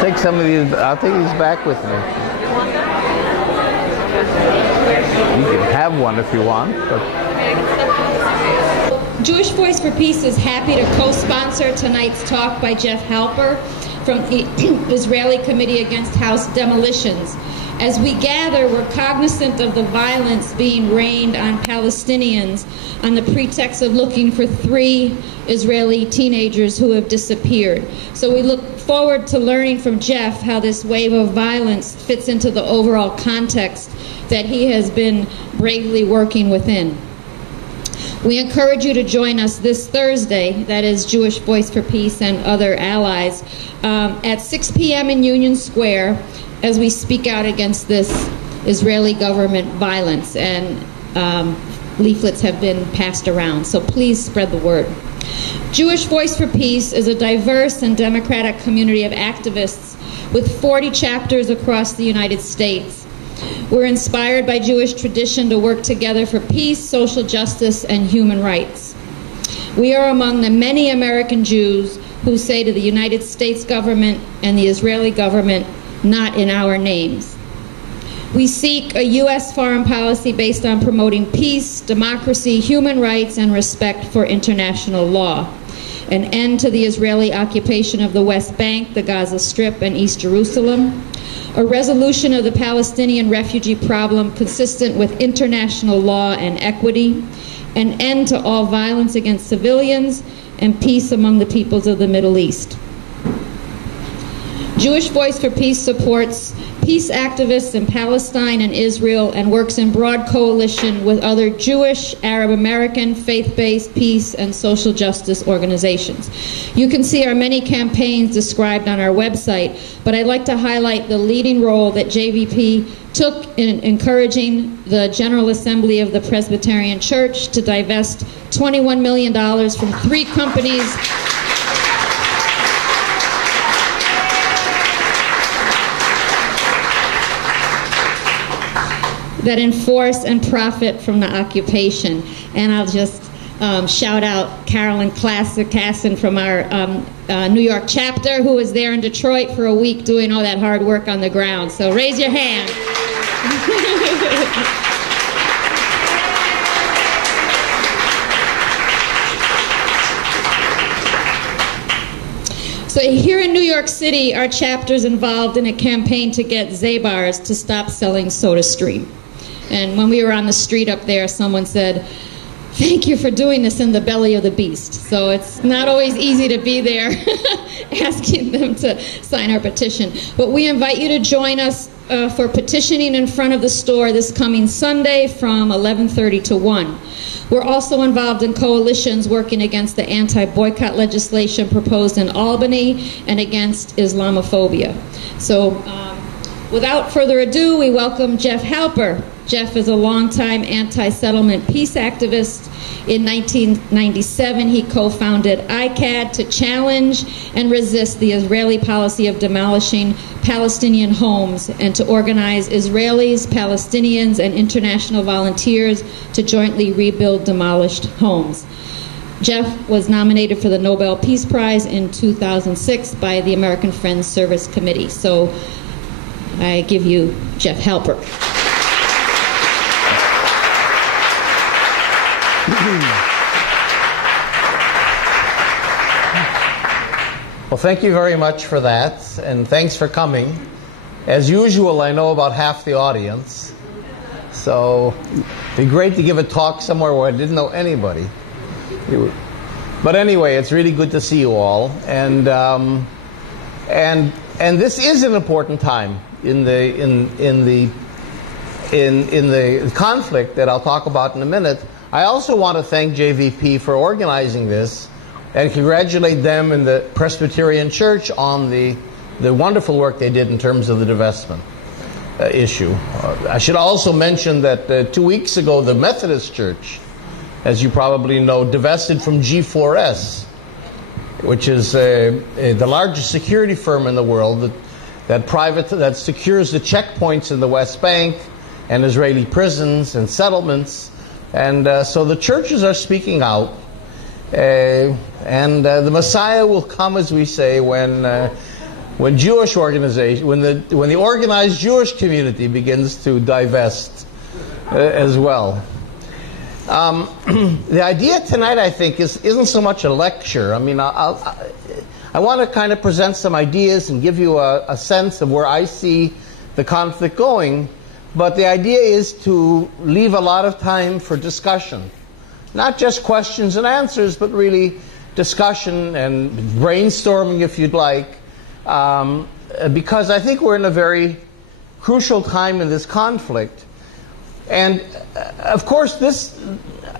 take some of these. I'll take these back with me. You can have one if you want. But Jewish Voice for Peace is happy to co-sponsor tonight's talk by Jeff Halper from the Israeli Committee Against House Demolitions. As we gather, we're cognizant of the violence being rained on Palestinians on the pretext of looking for 3 Israeli teenagers who have disappeared. So we look forward to learning from Jeff how this wave of violence fits into the overall context that he has been bravely working within. We encourage you to join us this Thursday, that is Jewish Voice for Peace and other allies, at 6 p.m. in Union Square as we speak out against this Israeli government violence. And leaflets have been passed around, so please spread the word. Jewish Voice for Peace is a diverse and democratic community of activists with 40 chapters across the United States. We're inspired by Jewish tradition to work together for peace, social justice, and human rights. We are among the many American Jews who say to the United States government and the Israeli government, not in our names. We seek a U.S. foreign policy based on promoting peace, democracy, human rights, and respect for international law. An end to the Israeli occupation of the West Bank, the Gaza Strip, and East Jerusalem. A resolution of the Palestinian refugee problem consistent with international law and equity. An end to all violence against civilians, and peace among the peoples of the Middle East. Jewish Voice for Peace supports peace activists in Palestine and Israel and works in broad coalition with other Jewish, Arab American, faith-based peace and social justice organizations. You can see our many campaigns described on our website, but I'd like to highlight the leading role that JVP took in encouraging the General Assembly of the Presbyterian Church to divest $21 million from 3 companies that enforce and profit from the occupation. And I'll just shout out Carolyn Casson from our New York chapter, who was there in Detroit for a week doing all that hard work on the ground. So raise your hand. So here in New York City, our chapter's involved in a campaign to get Zabar's to stop selling SodaStream. And when we were on the street up there, someone said, "Thank you for doing this in the belly of the beast." So it's not always easy to be there asking them to sign our petition. But we invite you to join us for petitioning in front of the store this coming Sunday from 11:30 to 1. We're also involved in coalitions working against the anti-boycott legislation proposed in Albany and against Islamophobia. So without further ado, we welcome Jeff Halper. Jeff is a longtime anti-settlement peace activist. In 1997, he co-founded ICAD to challenge and resist the Israeli policy of demolishing Palestinian homes and to organize Israelis, Palestinians, and international volunteers to jointly rebuild demolished homes. Jeff was nominated for the Nobel Peace Prize in 2006 by the American Friends Service Committee. So I give you Jeff Halper. Well, thank you very much for that, and thanks for coming. As usual, I know about half the audience, so it'd be great to give a talk somewhere where I didn't know anybody. But anyway, it's really good to see you all, and this is an important time in the conflict that I'll talk about in a minute. I also want to thank JVP for organizing this and congratulate them and the Presbyterian Church on the wonderful work they did in terms of the divestment issue. I should also mention that 2 weeks ago, the Methodist Church, as you probably know, divested from G4S, which is the largest security firm in the world that secures the checkpoints in the West Bank and Israeli prisons and settlements. And so the churches are speaking out, and the Messiah will come, as we say, when when Jewish organization, when the organized Jewish community begins to divest as well. The idea tonight, I think, isn't so much a lecture. I mean, I want to kind of present some ideas and give you a sense of where I see the conflict going, but the idea is to leave a lot of time for discussion. Not just questions and answers, but really discussion and brainstorming, if you'd like, because I think we're in a very crucial time in this conflict. And of course, this,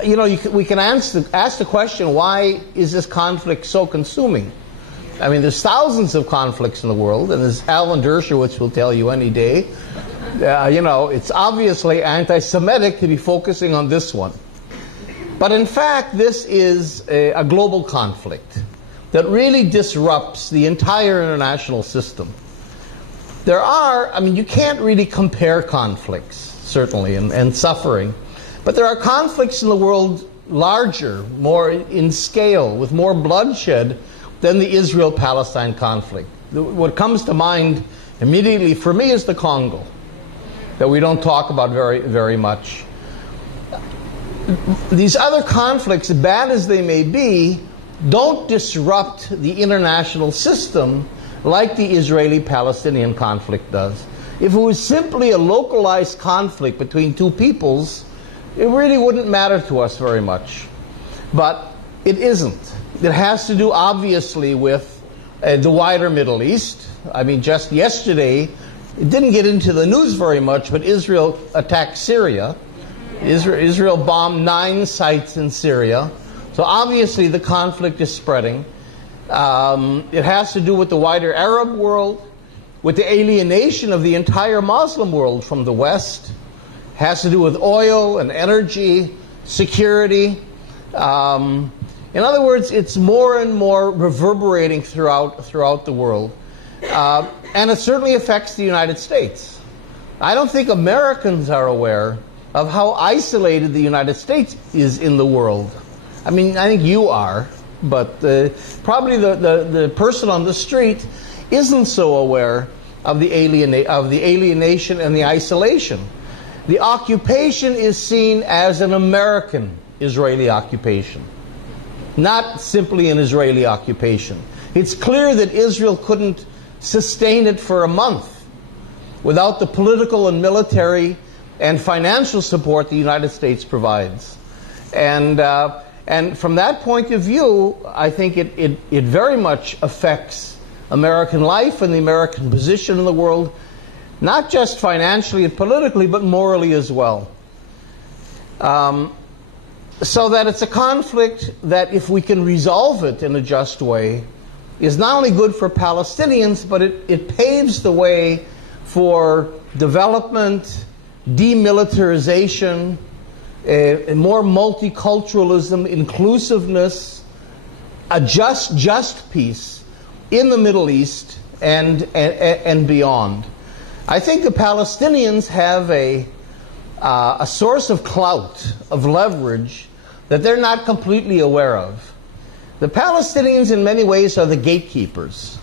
we can ask the question, why is this conflict so consuming? I mean, there's thousands of conflicts in the world, and as Alan Dershowitz will tell you any day, it's obviously anti-Semitic to be focusing on this one. But in fact, this is a global conflict that really disrupts the entire international system. You can't really compare conflicts, certainly, and suffering. But there are conflicts in the world larger, more in scale, with more bloodshed than the Israel-Palestine conflict. What comes to mind immediately for me is the Congo, that we don't talk about very, very much. These other conflicts, bad as they may be, don't disrupt the international system like the Israeli-Palestinian conflict does. If it was simply a localized conflict between two peoples, it really wouldn't matter to us very much. But it isn't. It has to do, obviously, with the wider Middle East. I mean, just yesterday, it didn't get into the news very much, but Israel attacked Syria. Israel bombed 9 sites in Syria. So obviously the conflict is spreading. It has to do with the wider Arab world, with the alienation of the entire Muslim world from the West. It has to do with oil and energy, security. In other words, it's more and more reverberating throughout the world. And it certainly affects the United States. I don't think Americans are aware of how isolated the United States is in the world. I mean, I think you are, but probably the person on the street isn't so aware of the alienation and the isolation. The occupation is seen as an American Israeli occupation, not simply an Israeli occupation. It's clear that Israel couldn't sustain it for a month without the political and military and financial support the United States provides. And from that point of view, I think it very much affects American life and the American position in the world, not just financially and politically, but morally as well. So that it's a conflict that, if we can resolve it in a just way, is not only good for Palestinians, but it paves the way for development, demilitarization, more multiculturalism, inclusiveness, a just peace in the Middle East and beyond. I think the Palestinians have a source of clout, of leverage, that they're not completely aware of. The Palestinians, in many ways, are the gatekeepers.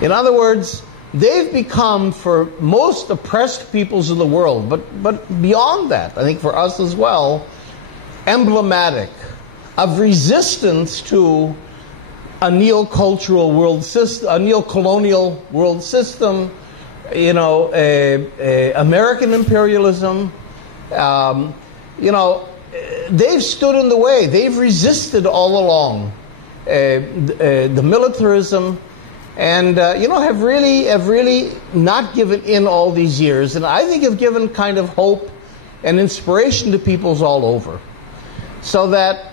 In other words, they've become, for most oppressed peoples of the world, but beyond that, I think for us as well, emblematic of resistance to a neocultural world system, a neocolonial world system, American imperialism. They've stood in the way. They've resisted all along the militarism. And have really not given in all these years, and I think have given kind of hope and inspiration to peoples all over, so that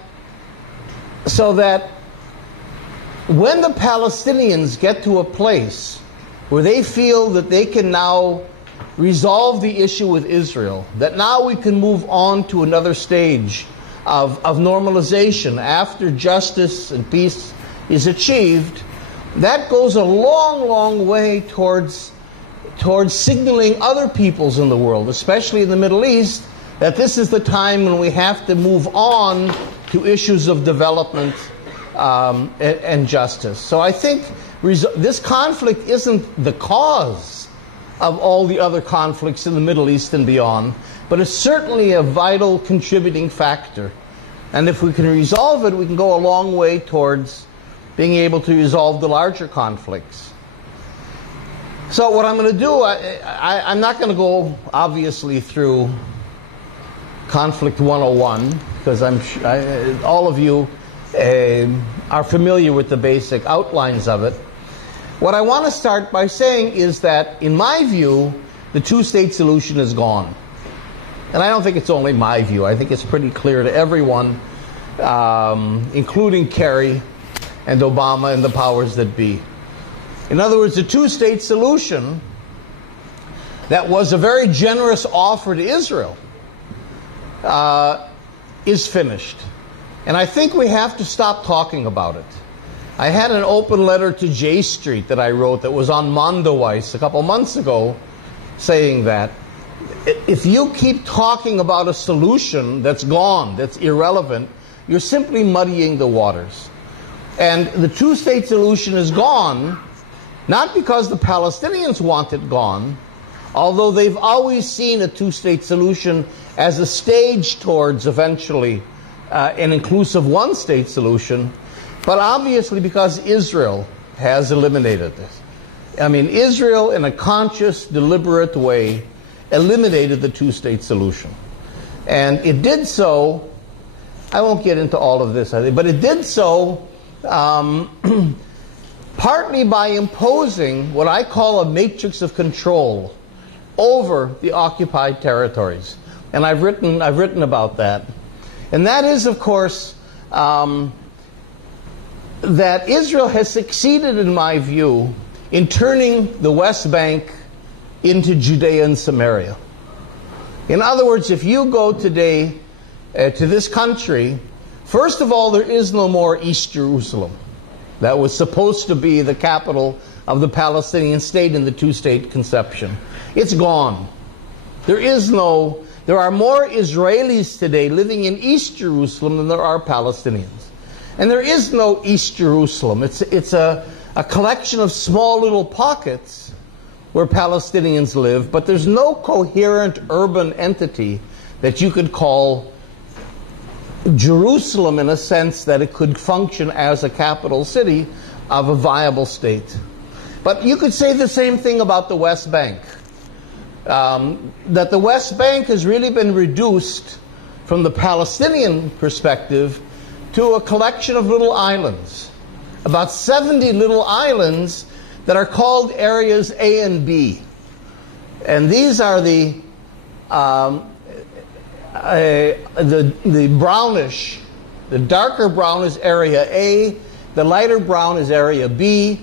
when the Palestinians get to a place where they feel that they can now resolve the issue with Israel, that now we can move on to another stage of normalization after justice and peace is achieved, that goes a long, long way towards signaling other peoples in the world, especially in the Middle East, that this is the time when we have to move on to issues of development and justice. So I think this conflict isn't the cause of all the other conflicts in the Middle East and beyond, but it's certainly a vital contributing factor. And if we can resolve it, we can go a long way towards being able to resolve the larger conflicts. So what I'm going to do, I'm not going to go, obviously, through Conflict 101, because all of you are familiar with the basic outlines of it. What I want to start by saying is that, in my view, the two-state solution is gone. And I don't think it's only my view. I think it's pretty clear to everyone, including Kerry and Obama and the powers that be. In other words, the two-state solution that was a very generous offer to Israel is finished. And I think we have to stop talking about it. I had an open letter to J Street that I wrote that was on Mondoweiss a couple months ago saying that if you keep talking about a solution that's gone, that's irrelevant, you're simply muddying the waters. And the two-state solution is gone, not because the Palestinians want it gone, although they've always seen a two-state solution as a stage towards eventually an inclusive one-state solution, but obviously because Israel has eliminated this. I mean, Israel, in a conscious, deliberate way, eliminated the two-state solution. And it did so, I won't get into all of this, but it did so partly by imposing what I call a matrix of control over the occupied territories. And I've written about that. And that is, of course, that Israel has succeeded, in my view, in turning the West Bank into Judea and Samaria. In other words, if you go today to this country, first of all, there is no more East Jerusalem. That was supposed to be the capital of the Palestinian state in the two-state conception. It's gone. There are more Israelis today living in East Jerusalem than there are Palestinians. And there is no East Jerusalem. It's a collection of small little pockets where Palestinians live, but there's no coherent urban entity that you could call Jerusalem in a sense that it could function as a capital city of a viable state. But you could say the same thing about the West Bank. That the West Bank has really been reduced from the Palestinian perspective to a collection of little islands. About 70 little islands that are called areas A and B. And these are the brownish, the darker brown is area A, the lighter brown is area B,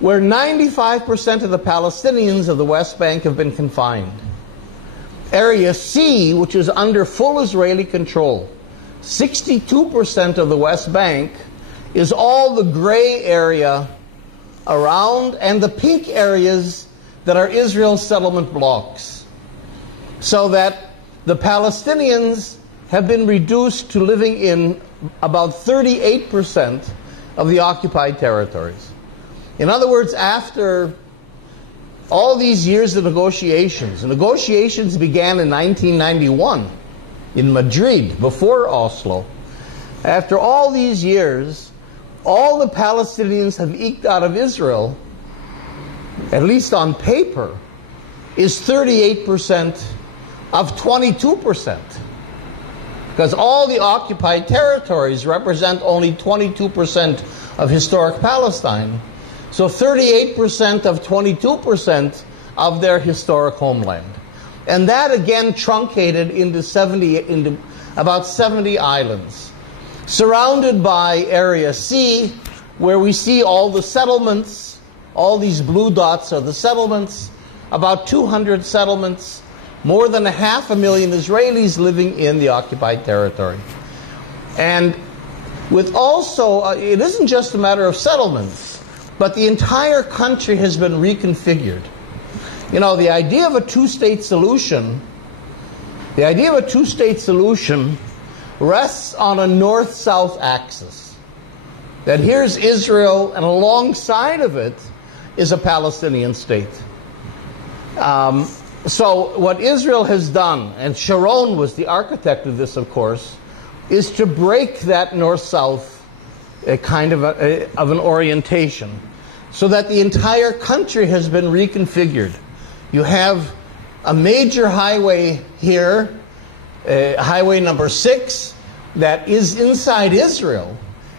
where 95% of the Palestinians of the West Bank have been confined. Area C, which is under full Israeli control, 62% of the West Bank is all the gray area around and the pink areas that are Israel's settlement blocks. So that the Palestinians have been reduced to living in about 38% of the occupied territories. In other words, after all these years of negotiations, the negotiations began in 1991 in Madrid, before Oslo. After all these years, all the Palestinians have eked out of Israel, at least on paper, is 38% of 22%. Because all the occupied territories represent only 22% of historic Palestine. So 38% of 22% of their historic homeland. And that again truncated into about 70 islands, surrounded by Area C, where we see all the settlements. All these blue dots are the settlements, about 200 settlements, more than 500,000 Israelis living in the occupied territory. And with also, it isn't just a matter of settlements, but the entire country has been reconfigured. You know, the idea of a two-state solution rests on a north-south axis. that here's Israel, and alongside of it is a Palestinian state. So what Israel has done, and Sharon was the architect of this, of course, is to break that north-south kind of an orientation, so that the entire country has been reconfigured. You have a major highway here, highway number 6, that is inside Israel,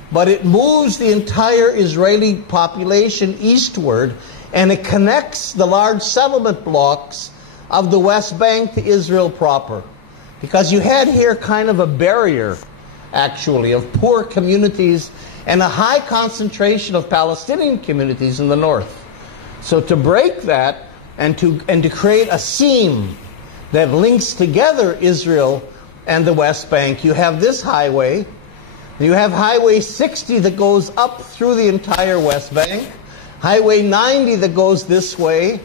but it moves the entire Israeli population eastward, and it connects the large settlement blocks of the West Bank to Israel proper. Because you had here kind of a barrier, actually, of poor communities and a high concentration of Palestinian communities in the north. So to break that and to create a seam that links together Israel and the West Bank, you have this highway. You have Highway 60 that goes up through the entire West Bank, Highway 90 that goes this way,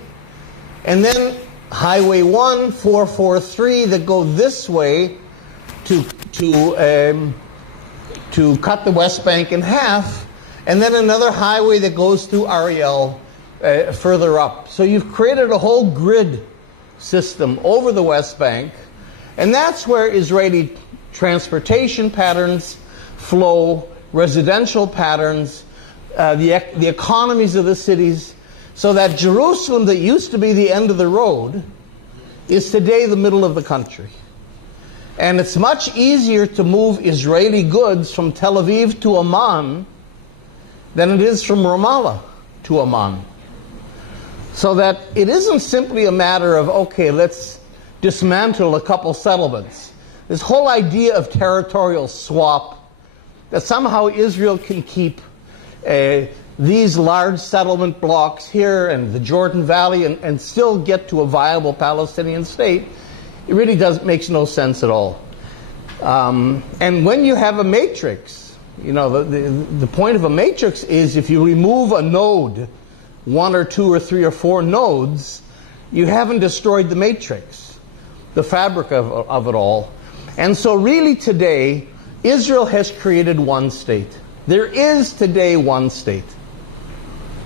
and then Highway 1, 443 that go this way to cut the West Bank in half, and then another highway that goes through Ariel further up. So you've created a whole grid system over the West Bank, and that's where Israeli transportation patterns flow, residential patterns, the economies of the cities, so that Jerusalem, that used to be the end of the road, is today the middle of the country. And it's much easier to move Israeli goods from Tel Aviv to Amman than it is from Ramallah to Amman. So that it isn't simply a matter of, okay, let's dismantle a couple settlements. This whole idea of territorial swap, that somehow Israel can keep these large settlement blocks here and the Jordan Valley and still get to a viable Palestinian state, it really makes no sense at all. And when you have a matrix, you know, the point of a matrix is if you remove a node, 1 or 2 or 3 or 4 nodes, you haven't destroyed the matrix, the fabric of it all. And so really today, Israel has created one state. There is today one state.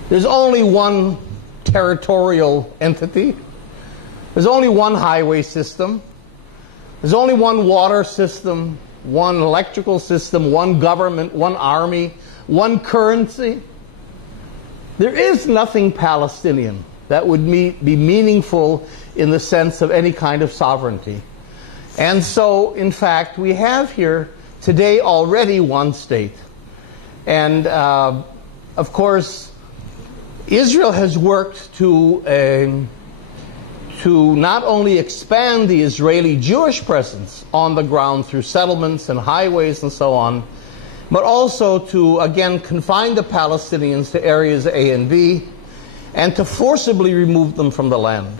There's only one territorial entity. There's only one highway system. There's only one water system, one electrical system, one government, one army, one currency. There is nothing Palestinian that would be meaningful in the sense of any kind of sovereignty. And so, in fact, we have here today already one state. And, of course, Israel has worked to not only expand the Israeli Jewish presence on the ground through settlements and highways and so on, but also to, again, confine the Palestinians to areas A and B and to forcibly remove them from the land.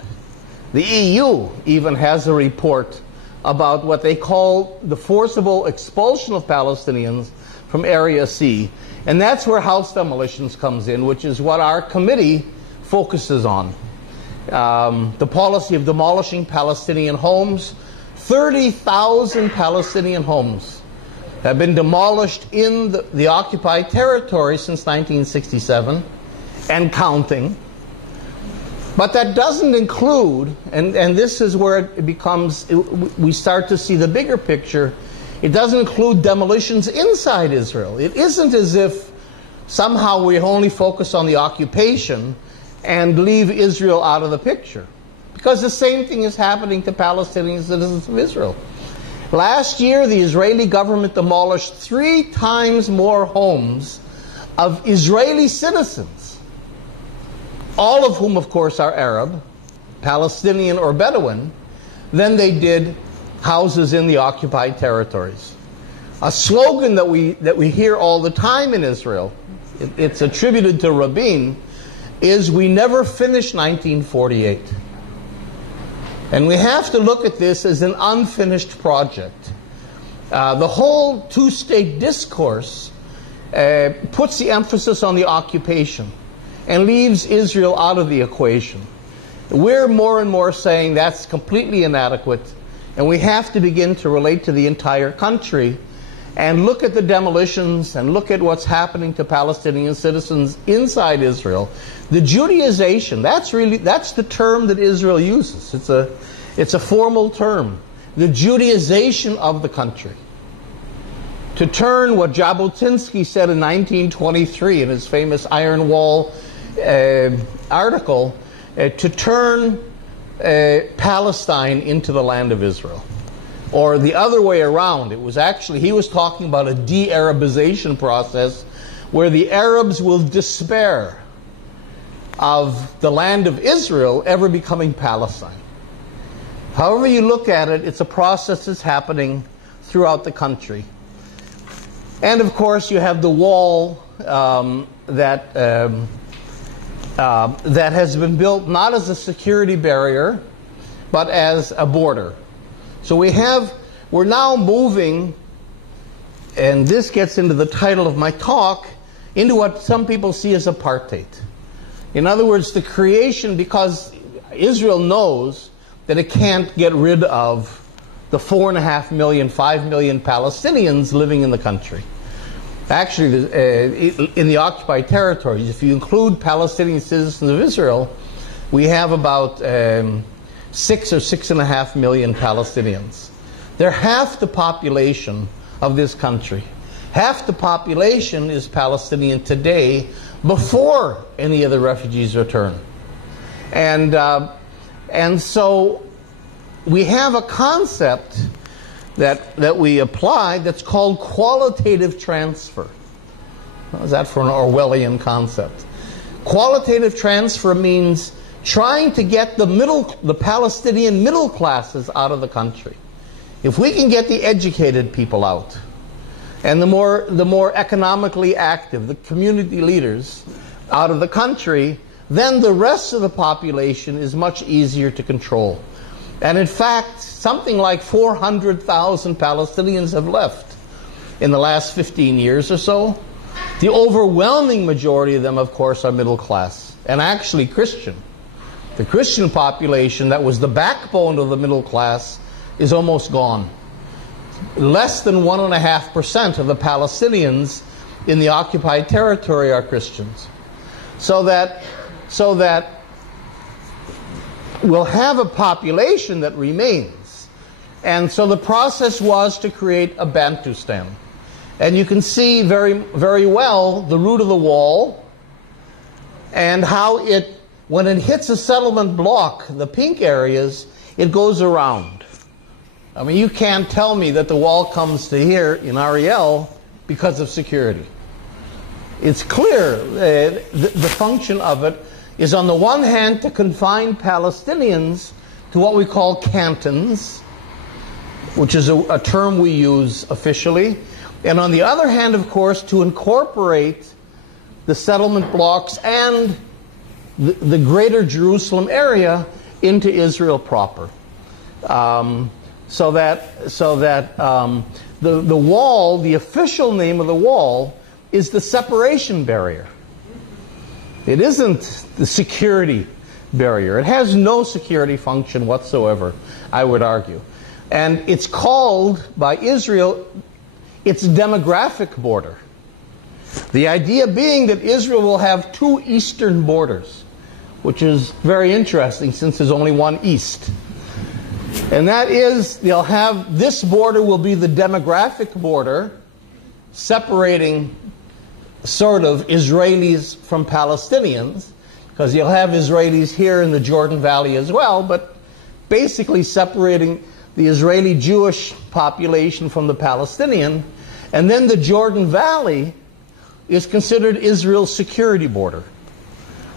The EU even has a report about what they call the forcible expulsion of Palestinians from Area C. And that's where house demolitions comes in, which is what our committee focuses on. The policy of demolishing Palestinian homes. 30,000 Palestinian homes have been demolished in the occupied territory since 1967 and counting. But that doesn't include, and this is where it becomes, we start to see the bigger picture, it doesn't include demolitions inside Israel. It isn't as if somehow we only focus on the occupation and leave Israel out of the picture. Because the same thing is happening to Palestinian citizens of Israel. Last year, the Israeli government demolished 3 times more homes of Israeli citizens, all of whom, of course, are Arab, Palestinian or Bedouin, than they did houses in the occupied territories. A slogan that we hear all the time in Israel, it's attributed to Rabin, is we never finish 1948. And we have to look at this as an unfinished project. The whole two-state discourse puts the emphasis on the occupation and leaves Israel out of the equation. We're more and more saying that's completely inadequate, and we have to begin to relate to the entire country and look at the demolitions and look at what's happening to Palestinian citizens inside Israel, the Judaization, that's the term that Israel uses. It's a formal term. The Judaization of the country. To turn what Jabotinsky said in 1923 in his famous Iron Wall article, to turn Palestine into the land of Israel. Or the other way around. It was actually, he was talking about a de-Arabization process where the Arabs will despair of the land of Israel ever becoming Palestine. However you look at it, it's a process that's happening throughout the country. And of course you have the wall that has been built not as a security barrier, but as a border. So we're now moving, and this gets into the title of my talk, into what some people see as apartheid. In other words, the creation, because Israel knows that it can't get rid of the 4.5 million, 5 million Palestinians living in the country. Actually, in the occupied territories, if you include Palestinian citizens of Israel, we have about 6 or 6.5 million Palestinians. They're half the population of this country. Half the population is Palestinian today before any of the refugees return. And so we have a concept that we apply that's called qualitative transfer. What is that for an Orwellian concept? Qualitative transfer means trying to get the Palestinian middle classes out of the country. If we can get the educated people out, and the more economically active, the community leaders out of the country, then the rest of the population is much easier to control. And in fact, something like 400,000 Palestinians have left in the last 15 years or so. The overwhelming majority of them, of course, are middle class, and actually Christian. The Christian population that was the backbone of the middle class is almost gone. Less than 1.5% of the Palestinians in the occupied territory are Christians. So that we'll have a population that remains. And so the process was to create a Bantustan. And you can see very, very well the route of the wall and how when it hits a settlement block, the pink areas, it goes around. I mean, you can't tell me that the wall comes to here in Ariel because of security. It's clear the function of it is on the one hand to confine Palestinians to what we call cantons, which is a term we use officially, and on the other hand, of course, to incorporate the settlement blocks and the greater Jerusalem area into Israel proper. So that the wall, the official name of the wall, is the separation barrier. It isn't the security barrier. It has no security function whatsoever, I would argue. And it's called, by Israel, its demographic border. The idea being that Israel will have two eastern borders, which is very interesting since there's only one east. And that is, they'll have, this border will be the demographic border, separating sort of Israelis from Palestinians, because you'll have Israelis here in the Jordan Valley as well, but basically separating the Israeli Jewish population from the Palestinian. And then the Jordan Valley is considered Israel's security border.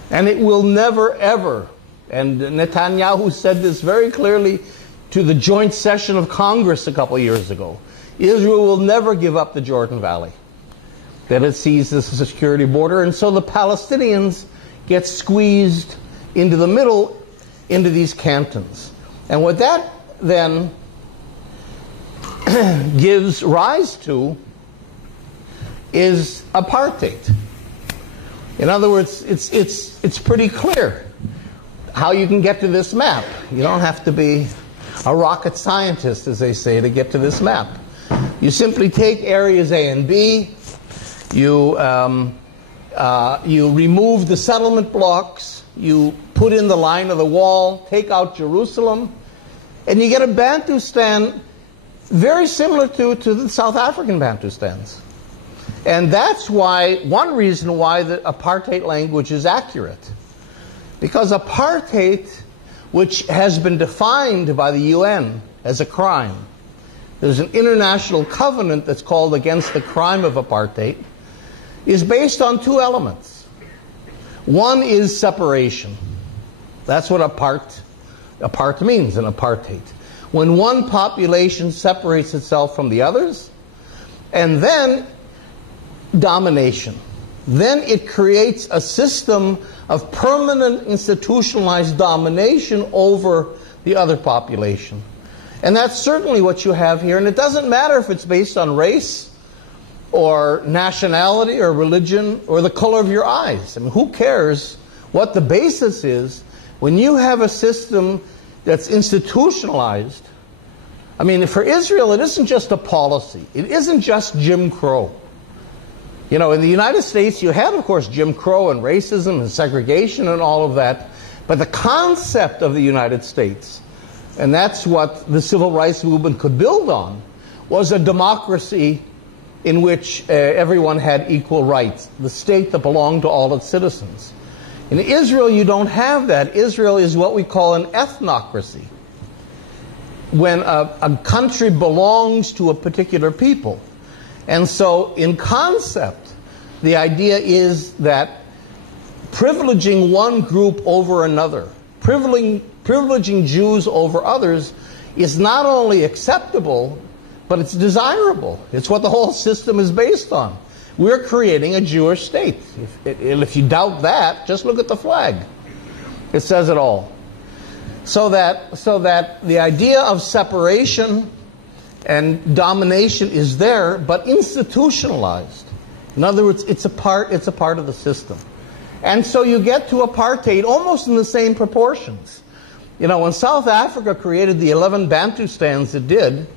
And it will never, ever, and Netanyahu said this very clearly to the joint session of Congress a couple years ago, Israel will never give up the Jordan Valley, that it sees this as a security border. And so the Palestinians get squeezed into the middle, into these cantons. And what that then gives rise to is apartheid. In other words, it's pretty clear how you can get to this map. You don't have to be a rocket scientist, as they say, to get to this map. You simply take areas A and B, you remove the settlement blocks, you put in the line of the wall, take out Jerusalem, and you get a Bantustan very similar to the South African Bantustans. And that's why, one reason why the apartheid language is accurate. Because apartheid, which has been defined by the UN as a crime, there's an international covenant that's called Against the Crime of Apartheid, is based on two elements. One is separation. That's what apart means in apartheid. When one population separates itself from the others, and then domination. Then it creates a system of permanent institutionalized domination over the other population. And that's certainly what you have here. And it doesn't matter if it's based on race or nationality or religion or the color of your eyes. I mean, who cares what the basis is when you have a system that's institutionalized? I mean, for Israel, it isn't just a policy. It isn't just Jim Crow. You know, in the United States, you had, of course, Jim Crow and racism and segregation and all of that. But the concept of the United States, and that's what the civil rights movement could build on, was a democracy in which everyone had equal rights, the state that belonged to all its citizens. In Israel, you don't have that. Israel is what we call an ethnocracy, when a country belongs to a particular people. And so, in concept, the idea is that privileging one group over another, privileging Jews over others, is not only acceptable, but it's desirable. It's what the whole system is based on. We're creating a Jewish state. If you doubt that, just look at the flag. It says it all. So that the idea of separation and domination is there, but institutionalized. In other words, it's a part of the system. And so you get to apartheid almost in the same proportions. You know, when South Africa created the 11 Bantustans it did,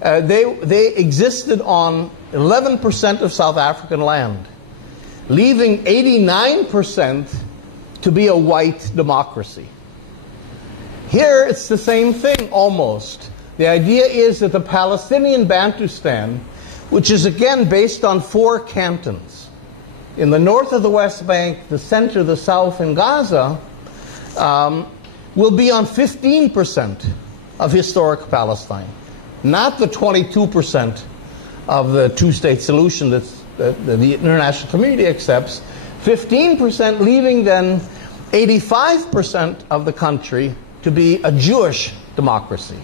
they existed on 11% of South African land, leaving 89% to be a white democracy. Here it's the same thing almost. The idea is that the Palestinian Bantustan, which is again based on 4 cantons, in the north of the West Bank, the center, the south, and Gaza, will be on 15% of historic Palestine, not the 22% of the two-state solution that the international community accepts. 15%, leaving then 85% of the country to be a Jewish democracy,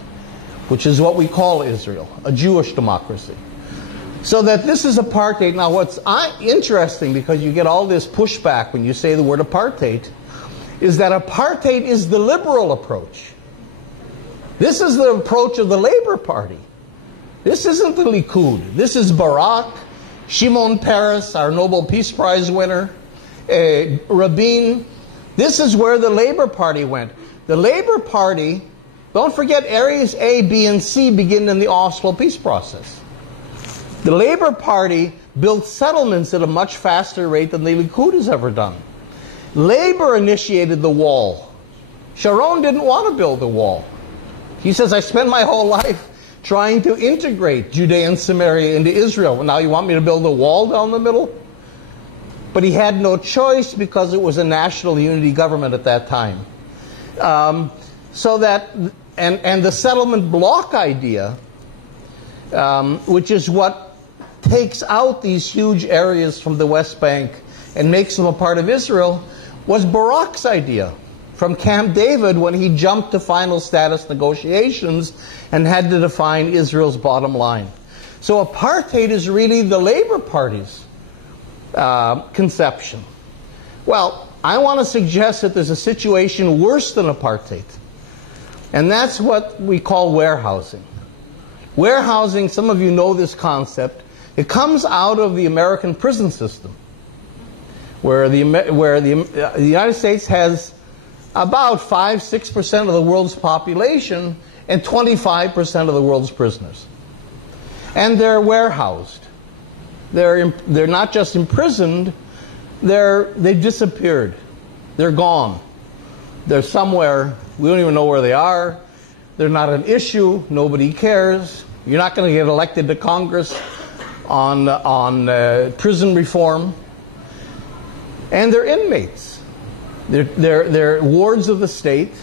which is what we call Israel, a Jewish democracy. So that this is apartheid. Now what's interesting, because you get all this pushback when you say the word apartheid, is that apartheid is the liberal approach. This is the approach of the Labour Party. This isn't the Likud. This is Barak, Shimon Peres, our Nobel Peace Prize winner, Rabin. This is where the Labour Party went. The Labour Party, don't forget, areas A, B, and C begin in the Oslo peace process. The Labour Party built settlements at a much faster rate than the Likud has ever done. Labour initiated the wall. Sharon didn't want to build the wall. He says, I spent my whole life trying to integrate Judea and Samaria into Israel. Well, now you want me to build a wall down the middle? But he had no choice because it was a national unity government at that time. So that, and the settlement block idea, which is what takes out these huge areas from the West Bank and makes them a part of Israel, was Barak's idea from Camp David when he jumped to final status negotiations and had to define Israel's bottom line. So apartheid is really the Labour Party's conception. Well, I want to suggest that there's a situation worse than apartheid. And that's what we call warehousing. Warehousing, some of you know this concept. It comes out of the American prison system, where the United States has about 5-6% of the world's population and 25% of the world's prisoners. And they're warehoused. They're not just imprisoned, they've disappeared. They're gone. They're somewhere. We don't even know where they are. They're not an issue. Nobody cares. You're not going to get elected to Congress on prison reform. And they're inmates. They're wards of the state.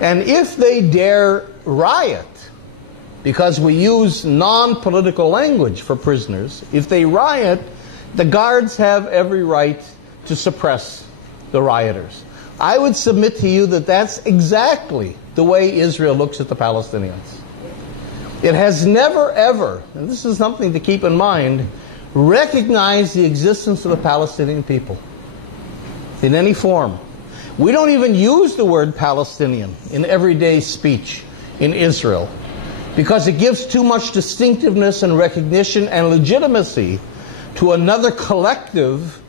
And if they dare riot, because we use non-political language for prisoners, if they riot, the guards have every right to suppress the rioters. I would submit to you that that's exactly the way Israel looks at the Palestinians. It has never, ever, and this is something to keep in mind, recognized the existence of the Palestinian people in any form. We don't even use the word Palestinian in everyday speech in Israel because it gives too much distinctiveness and recognition and legitimacy to another collective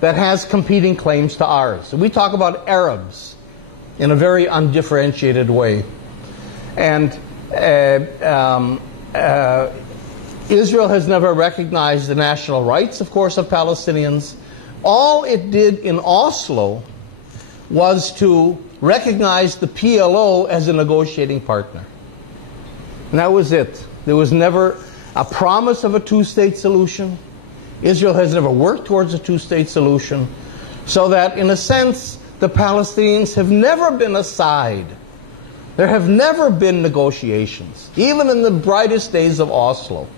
that has competing claims to ours. So we talk about Arabs in a very undifferentiated way. And Israel has never recognized the national rights, of course, of Palestinians. All it did in Oslo was to recognize the PLO as a negotiating partner. And that was it. There was never a promise of a two-state solution. Israel has never worked towards a two-state solution. So that, in a sense, the Palestinians have never been a side. There have never been negotiations, even in the brightest days of Oslo.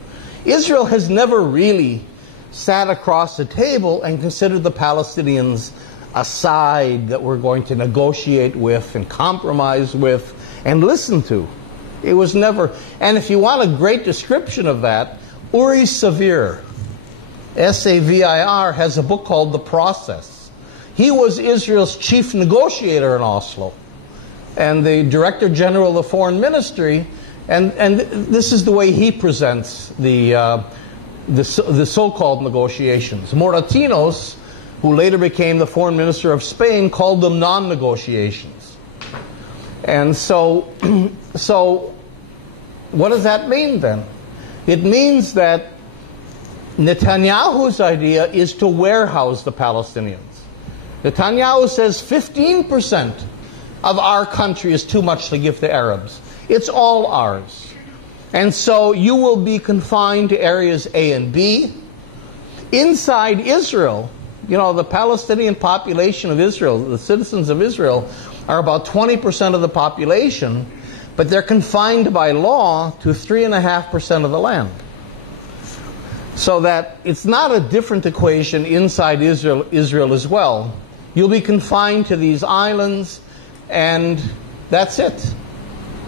Israel has never really sat across the table and considered the Palestinians a side that we're going to negotiate with and compromise with and listen to. It was never. And if you want a great description of that, Uri Savir, S-A-V-I-R, has a book called The Process. He was Israel's chief negotiator in Oslo and the Director General of the Foreign Ministry, and this is the way he presents the so-called negotiations. Moratinos, who later became the Foreign Minister of Spain, called them non-negotiations. And so what does that mean then? It means that Netanyahu's idea is to warehouse the Palestinians. Netanyahu says 15% of our country is too much to give to Arabs. It's all ours. And so you will be confined to areas A and B. Inside Israel, you know, the Palestinian population of Israel, the citizens of Israel, are about 20% of the population, but they're confined by law to 3.5% of the land. So that it's not a different equation inside Israel as well. You'll be confined to these islands, and that's it.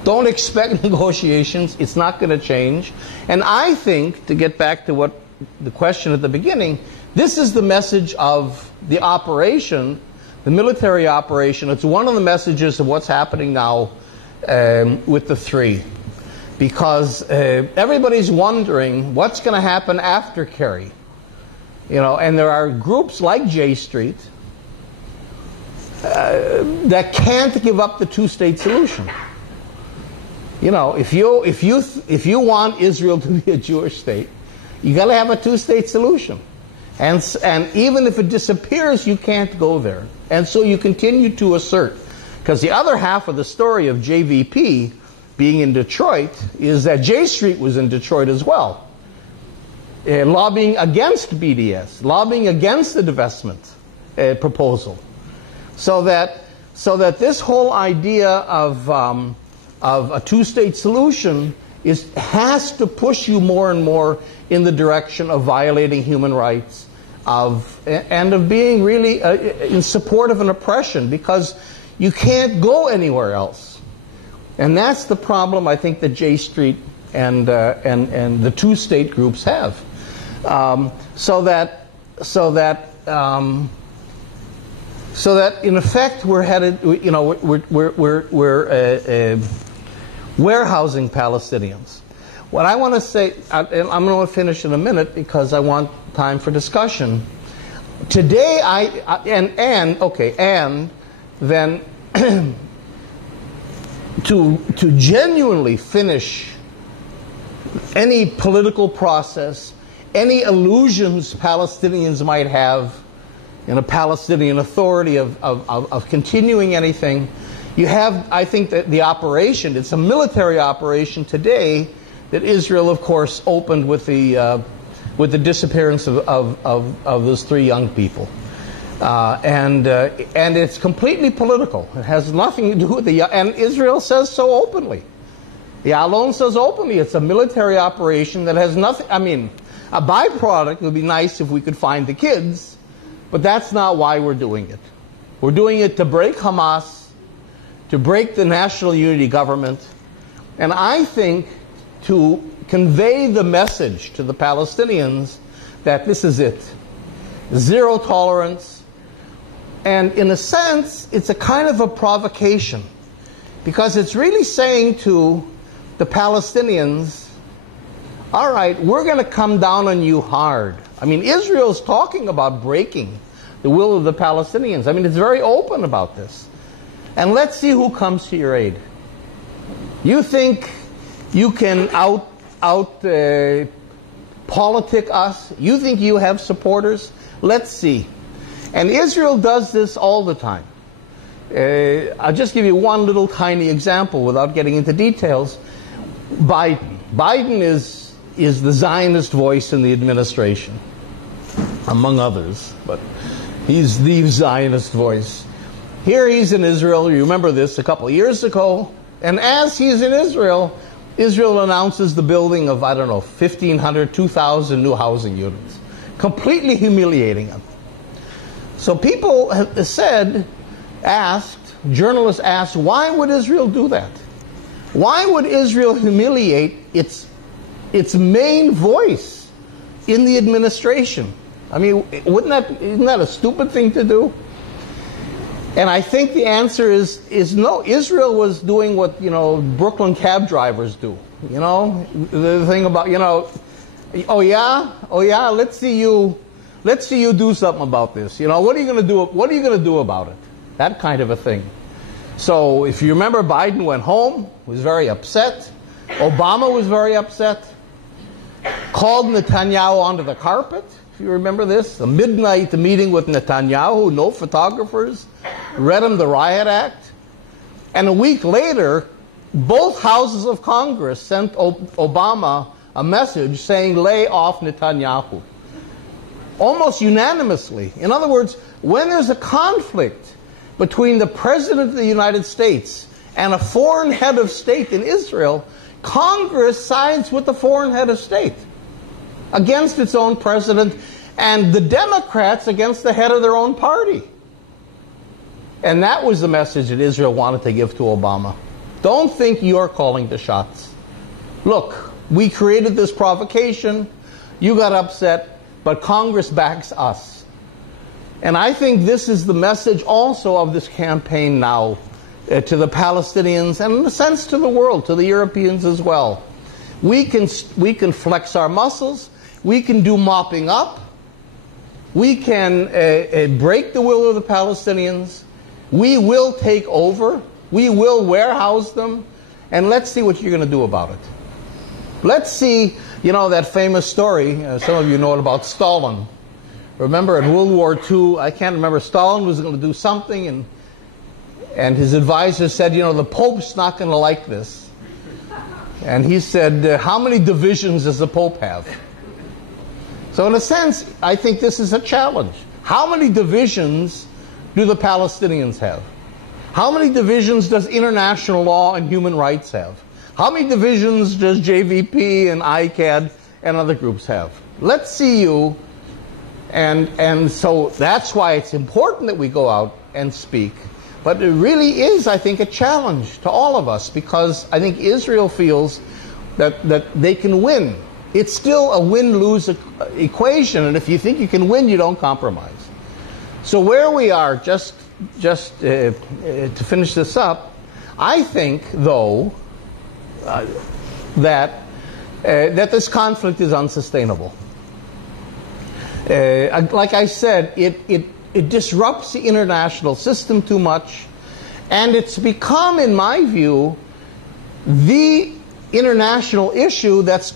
Don't expect negotiations. It's not going to change. And I think, to get back to what the question at the beginning, this is the message of the operation, the military operation. It's one of the messages of what's happening now with the three. Because everybody's wondering what's going to happen after Kerry. You know, and there are groups like J Street that can't give up the two-state solution. You know, if you want Israel to be a Jewish state, you got to have a two-state solution. And even if it disappears, you can't go there. And so you continue to assert. Because the other half of the story of JVP being in Detroit is that J Street was in Detroit as well. Lobbying against BDS, lobbying against the divestment proposal. So that this whole idea of a two-state solution has to push you more and more in the direction of violating human rights, and of being really in support of an oppression, because you can't go anywhere else. And that's the problem I think that J Street and the two-state groups have. So that in effect we're headed, you know, we're warehousing Palestinians. What I want to say, and I'm going to finish in a minute because I want time for discussion. Today, and then to genuinely finish any political process, any illusions Palestinians might have in a Palestinian authority of continuing anything. You have, I think, that the operation, it's a military operation today that Israel, of course, opened with the disappearance of those 3 young people. And it's completely political. It has nothing to do with and Israel says so openly. The Alon says openly it's a military operation that has nothing, I mean, a byproduct would be nice if we could find the kids, but that's not why we're doing it. We're doing it to break Hamas, to break the national unity government, and I think to convey the message to the Palestinians that this is it. Zero tolerance. And in a sense, it's a kind of a provocation, because it's really saying to the Palestinians, all right, we're going to come down on you hard. I mean, Israel's talking about breaking the will of the Palestinians. I mean, it's very open about this. And let's see who comes to your aid. You think you can politic us? You think you have supporters? Let's see. And Israel does this all the time. I'll just give you one little tiny example without getting into details. Biden is the Zionist voice in the administration, among others, but he's the Zionist voice. Here he's in Israel. You remember this a couple of years ago. And as he's in Israel, Israel announces the building of, 1,500, 2,000 new housing units, completely humiliating them. So people have journalists asked, why would Israel do that? Why would Israel humiliate its main voice in the administration? I mean, isn't that a stupid thing to do? And I think the answer is no. Israel was doing what, Brooklyn cab drivers do. The thing about, oh yeah, let's see you do something about this. What are you going to do? What are you going to do about it? That kind of a thing. So if you remember, Biden went home, was very upset. Obama was very upset. Called Netanyahu onto the carpet. If you remember this, a midnight meeting with Netanyahu, no photographers, read him the Riot Act. And a week later, both houses of Congress sent Obama a message saying, lay off Netanyahu. Almost unanimously. In other words, when there's a conflict between the President of the United States and a foreign head of state in Israel, Congress sides with the foreign head of state against its own president, and the Democrats against the head of their own party. And that was the message that Israel wanted to give to Obama. Don't think you're calling the shots. Look, we created this provocation, you got upset, but Congress backs us. And I think this is the message also of this campaign now to the Palestinians, and in a sense to the world, to the Europeans as well. We can flex our muscles. We can do mopping up. We can break the will of the Palestinians. We will take over. We will warehouse them. And let's see what you're going to do about it. Let's see, that famous story, some of you know it, about Stalin. Remember in World War II, I can't remember, Stalin was going to do something, and his advisor said, the Pope's not going to like this. And he said, how many divisions does the Pope have? So in a sense, I think this is a challenge. How many divisions do the Palestinians have? How many divisions does international law and human rights have? How many divisions does JVP and ICAD and other groups have? Let's see you. And so that's why it's important that we go out and speak. But it really is, I think, a challenge to all of us, because I think Israel feels that they can win. It's still a win-lose equation, and if you think you can win, you don't compromise. So where we are, just to finish this up, I think, though, that this conflict is unsustainable. Like I said, it disrupts the international system too much, and it's become, in my view, the international issue that's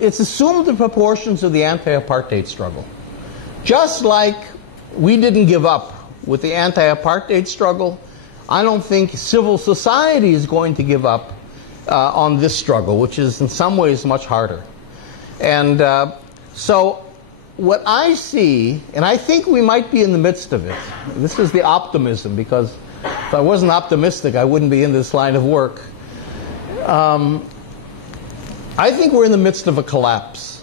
it's assumed the proportions of the anti-apartheid struggle. Just like we didn't give up with the anti-apartheid struggle, I don't think civil society is going to give up on this struggle, which is in some ways much harder. And so what I see, and I think we might be in the midst of it. This is the optimism, because if I wasn't optimistic, I wouldn't be in this line of work. I think we're in the midst of a collapse.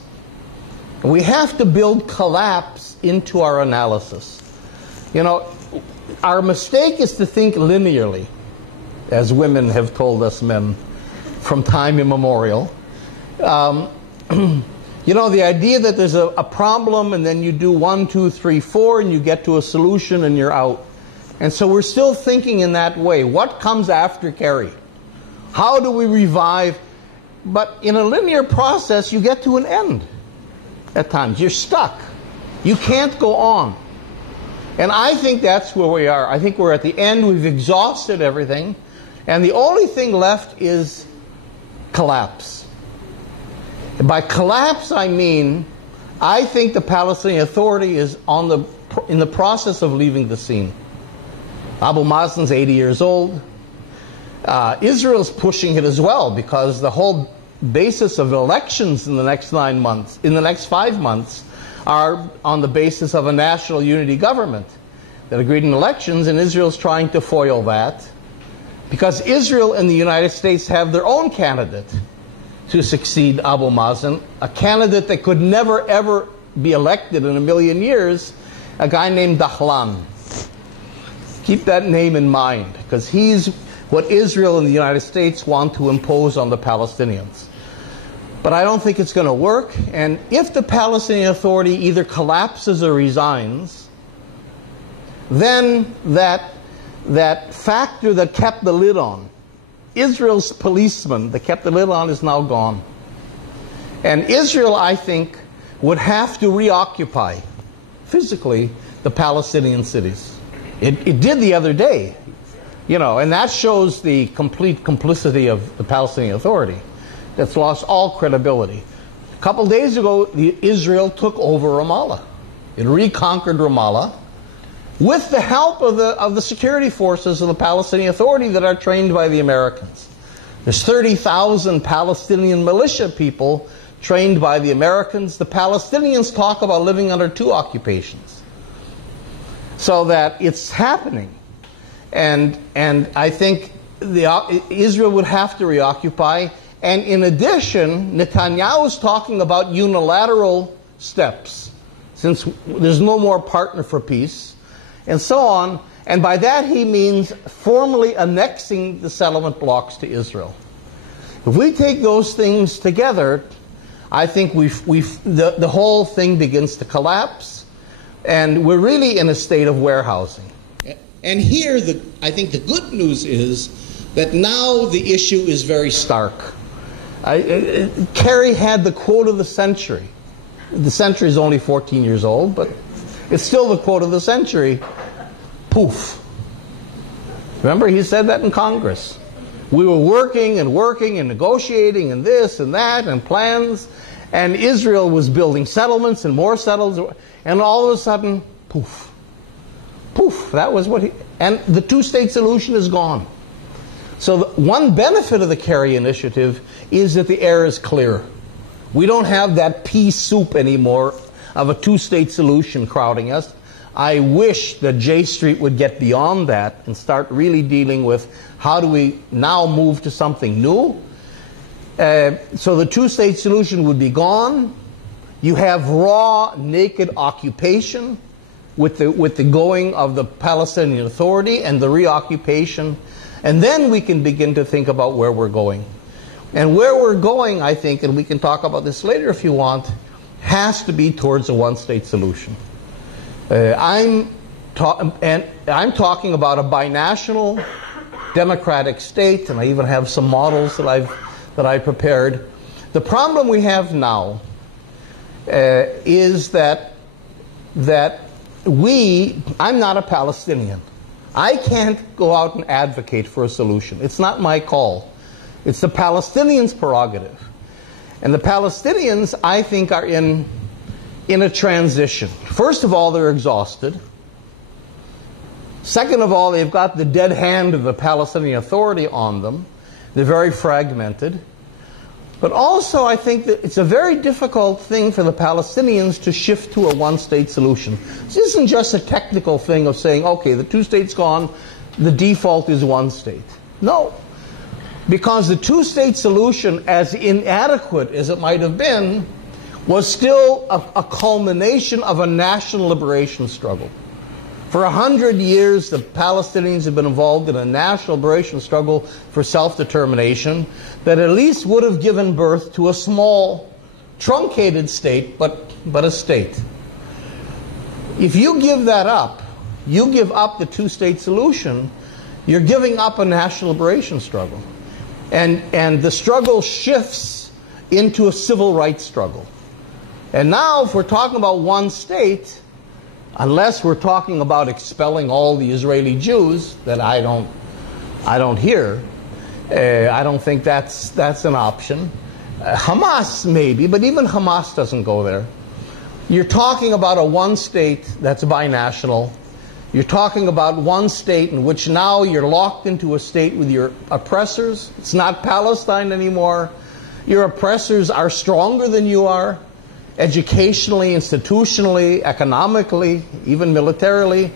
We have to build collapse into our analysis. You know, our mistake is to think linearly, as women have told us men from time immemorial. You know, the idea that there's a problem and then you do 1, 2, 3, 4 and you get to a solution and you're out. And so we're still thinking in that way. What comes after Kerry? How do we revive? But in a linear process, you get to an end at times. You're stuck. You can't go on. And I think that's where we are. I think we're at the end. We've exhausted everything. And the only thing left is collapse. And by collapse, I mean, I think the Palestinian Authority is in the process of leaving the scene. Abu Mazen's 80 years old. Israel's pushing it as well, because the whole basis of elections in the next 9 months, in the next 5 months, are on the basis of a national unity government that agreed in elections, and Israel's trying to foil that, because Israel and the United States have their own candidate to succeed Abu Mazen, a candidate that could never ever be elected in a million years, a guy named Dahlan. Keep that name in mind, because he's what Israel and the United States want to impose on the Palestinians. But I don't think it's going to work, and if the Palestinian Authority either collapses or resigns, then that factor that kept the lid on, Israel's policeman that kept the lid on, is now gone. And Israel, I think, would have to reoccupy physically the Palestinian cities. It did the other day, you know, and that shows the complete complicity of the Palestinian Authority that's lost all credibility. A couple days ago, Israel took over Ramallah. It reconquered Ramallah with the help of the security forces of the Palestinian Authority that are trained by the Americans. There's 30,000 Palestinian militia people trained by the Americans. The Palestinians talk about living under 2 occupations. So that it's happening. And I think Israel would have to reoccupy. And in addition, Netanyahu is talking about unilateral steps, since there's no more partner for peace, and so on. And by that he means formally annexing the settlement blocks to Israel. If we take those things together, I think the whole thing begins to collapse, and we're really in a state of warehousing. And here, I think the good news is that now the issue is very stark. Kerry had the quote of the century. The century is only 14 years old, but it's still the quote of the century. Poof. Remember, he said that in Congress. We were working and negotiating and this and that and plans, and Israel was building settlements and more settlements, and all of a sudden, poof. Poof. That was what and the 2-state solution is gone. So one benefit of the Kerry initiative is that the air is clear. We don't have that pea soup anymore of a 2-state solution crowding us. I wish that J Street would get beyond that and start really dealing with how do we now move to something new. So the 2-state solution would be gone. You have raw, naked occupation with the going of the Palestinian Authority and the reoccupation. And then we can begin to think about where we're going. And where we're going, I think, and we can talk about this later if you want, has to be towards a 1-state solution. I'm talking about a binational democratic state, and I even have some models that I prepared. The problem we have now is that I'm not a Palestinian. I can't go out and advocate for a solution. It's not my call. It's the Palestinians' prerogative. And the Palestinians, I think, are in a transition. First of all, they're exhausted. Second of all, they've got the dead hand of the Palestinian Authority on them. They're very fragmented. But also, I think that it's a very difficult thing for the Palestinians to shift to a one-state solution. This isn't just a technical thing of saying, okay, the two states gone, the default is one state. No. Because the two-state solution, as inadequate as it might have been, was still a culmination of a national liberation struggle. For 100 years, the Palestinians have been involved in a national liberation struggle for self-determination that at least would have given birth to a small, truncated state, but a state. If you give that up, you give up the two-state solution, you're giving up a national liberation struggle. And the struggle shifts into a civil rights struggle. And now, if we're talking about one state, unless we're talking about expelling all the Israeli Jews, that I don't hear, I don't think that's an option. Hamas maybe, but even Hamas doesn't go there. You're talking about a one state that's binational. You're talking about one state in which now you're locked into a state with your oppressors. It's not Palestine anymore. Your oppressors are stronger than you are, educationally, institutionally, economically, even militarily.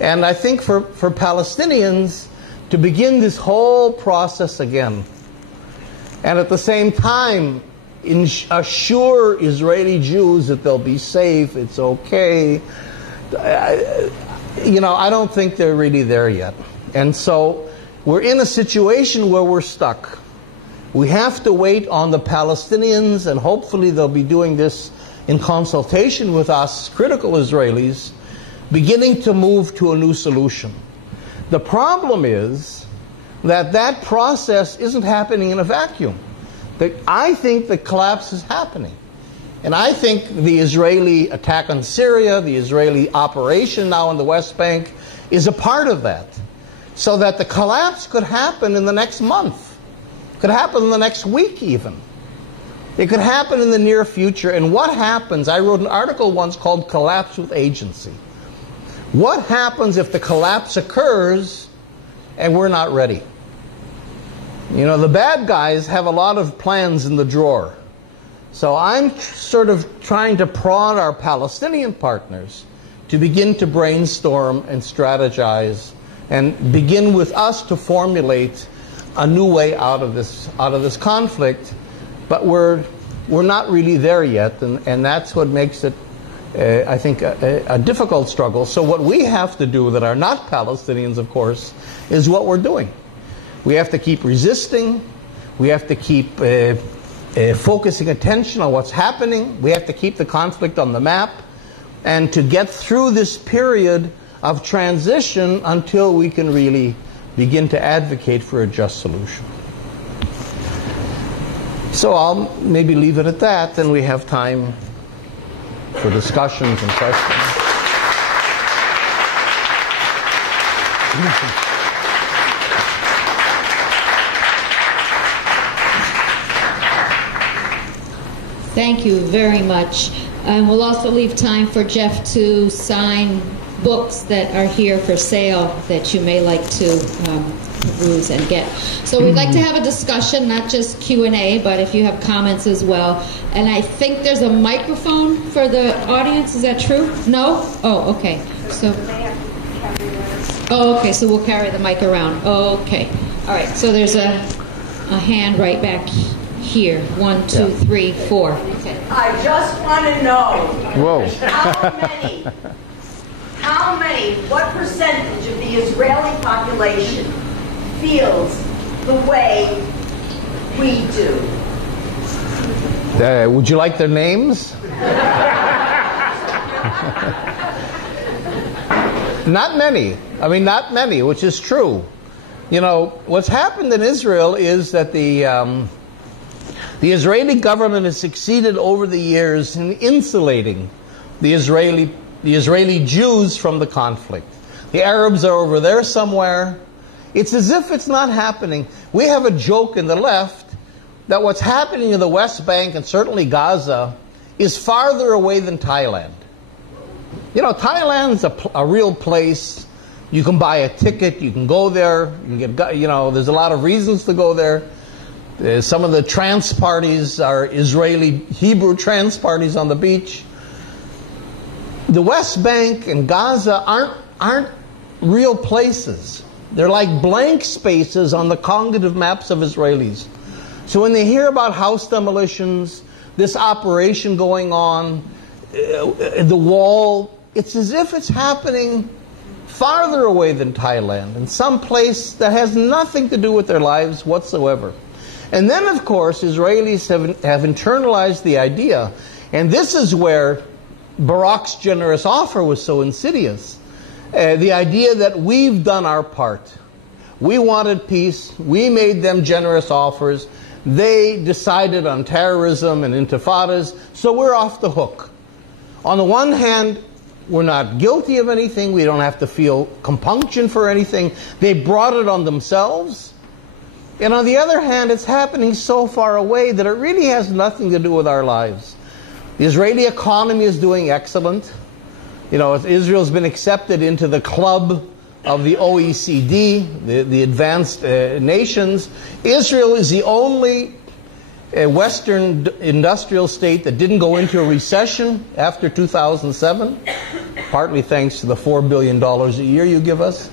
And I think for Palestinians to begin this whole process again, and at the same time assure Israeli Jews that they'll be safe, it's okay, I don't think they're really there yet. And so we're in a situation where we're stuck. We have to wait on the Palestinians, and hopefully they'll be doing this in consultation with us, critical Israelis, beginning to move to a new solution. The problem is that that process isn't happening in a vacuum. I think the collapse is happening. And I think the Israeli attack on Syria, the Israeli operation now in the West Bank, is a part of that. So that the collapse could happen in the next month. Could happen in the next week even. It could happen in the near future. And what happens, I wrote an article once called Collapse with Agency. What happens if the collapse occurs and we're not ready? The bad guys have a lot of plans in the drawer. So I'm sort of trying to prod our Palestinian partners to begin to brainstorm and strategize and begin with us to formulate a new way out of this conflict. But we're not really there yet, and that's what makes it, I think, a difficult struggle. So what we have to do that are not Palestinians, of course, is what we're doing. We have to keep resisting. We have to keep focusing attention on what's happening. We have to keep the conflict on the map, and to get through this period of transition until we can really begin to advocate for a just solution. So I'll maybe leave it at that, and we have time for discussions and questions. Thank you very much. And we'll also leave time for Jeff to sign books that are here for sale that you may like to peruse and get. So we'd like to have a discussion, not just Q&A, but if you have comments as well. And I think there's a microphone for the audience. Is that true? No? Oh, okay. So we'll carry the mic around. Okay. All right. So there's a hand right back here. 1, 2, 3, 4. I just want to know what percentage of the Israeli population feels the way we do? Would you like their names? Not many. I mean, not many, which is true. What's happened in Israel is that the Israeli government has succeeded over the years in insulating the Israeli Jews from the conflict. The Arabs are over there somewhere, It's as if it's not happening. We have a joke in the left that what's happening in the West Bank and certainly Gaza is farther away than Thailand. You know, Thailand's a real place. You can buy a ticket, you can go there, you can get, you know, there's a lot of reasons to go there. Some of the trance parties are Israeli Hebrew trance parties on the beach. The West Bank and Gaza aren't real places. They're like blank spaces on the cognitive maps of Israelis. So when they hear about house demolitions, this operation going on, the wall, it's as if it's happening farther away than Thailand, in some place that has nothing to do with their lives whatsoever. And then, of course, Israelis have internalized the idea, and this is where Barak's generous offer was so insidious. The idea that we've done our part. We wanted peace. We made them generous offers. They decided on terrorism and intifadas, so we're off the hook. On the one hand, we're not guilty of anything. We don't have to feel compunction for anything. They brought it on themselves. And on the other hand, it's happening so far away that it really has nothing to do with our lives. The Israeli economy is doing excellent. You know, Israel's been accepted into the club of the OECD, the advanced nations. Israel is the only Western industrial state that didn't go into a recession after 2007, partly thanks to the $4 billion a year you give us.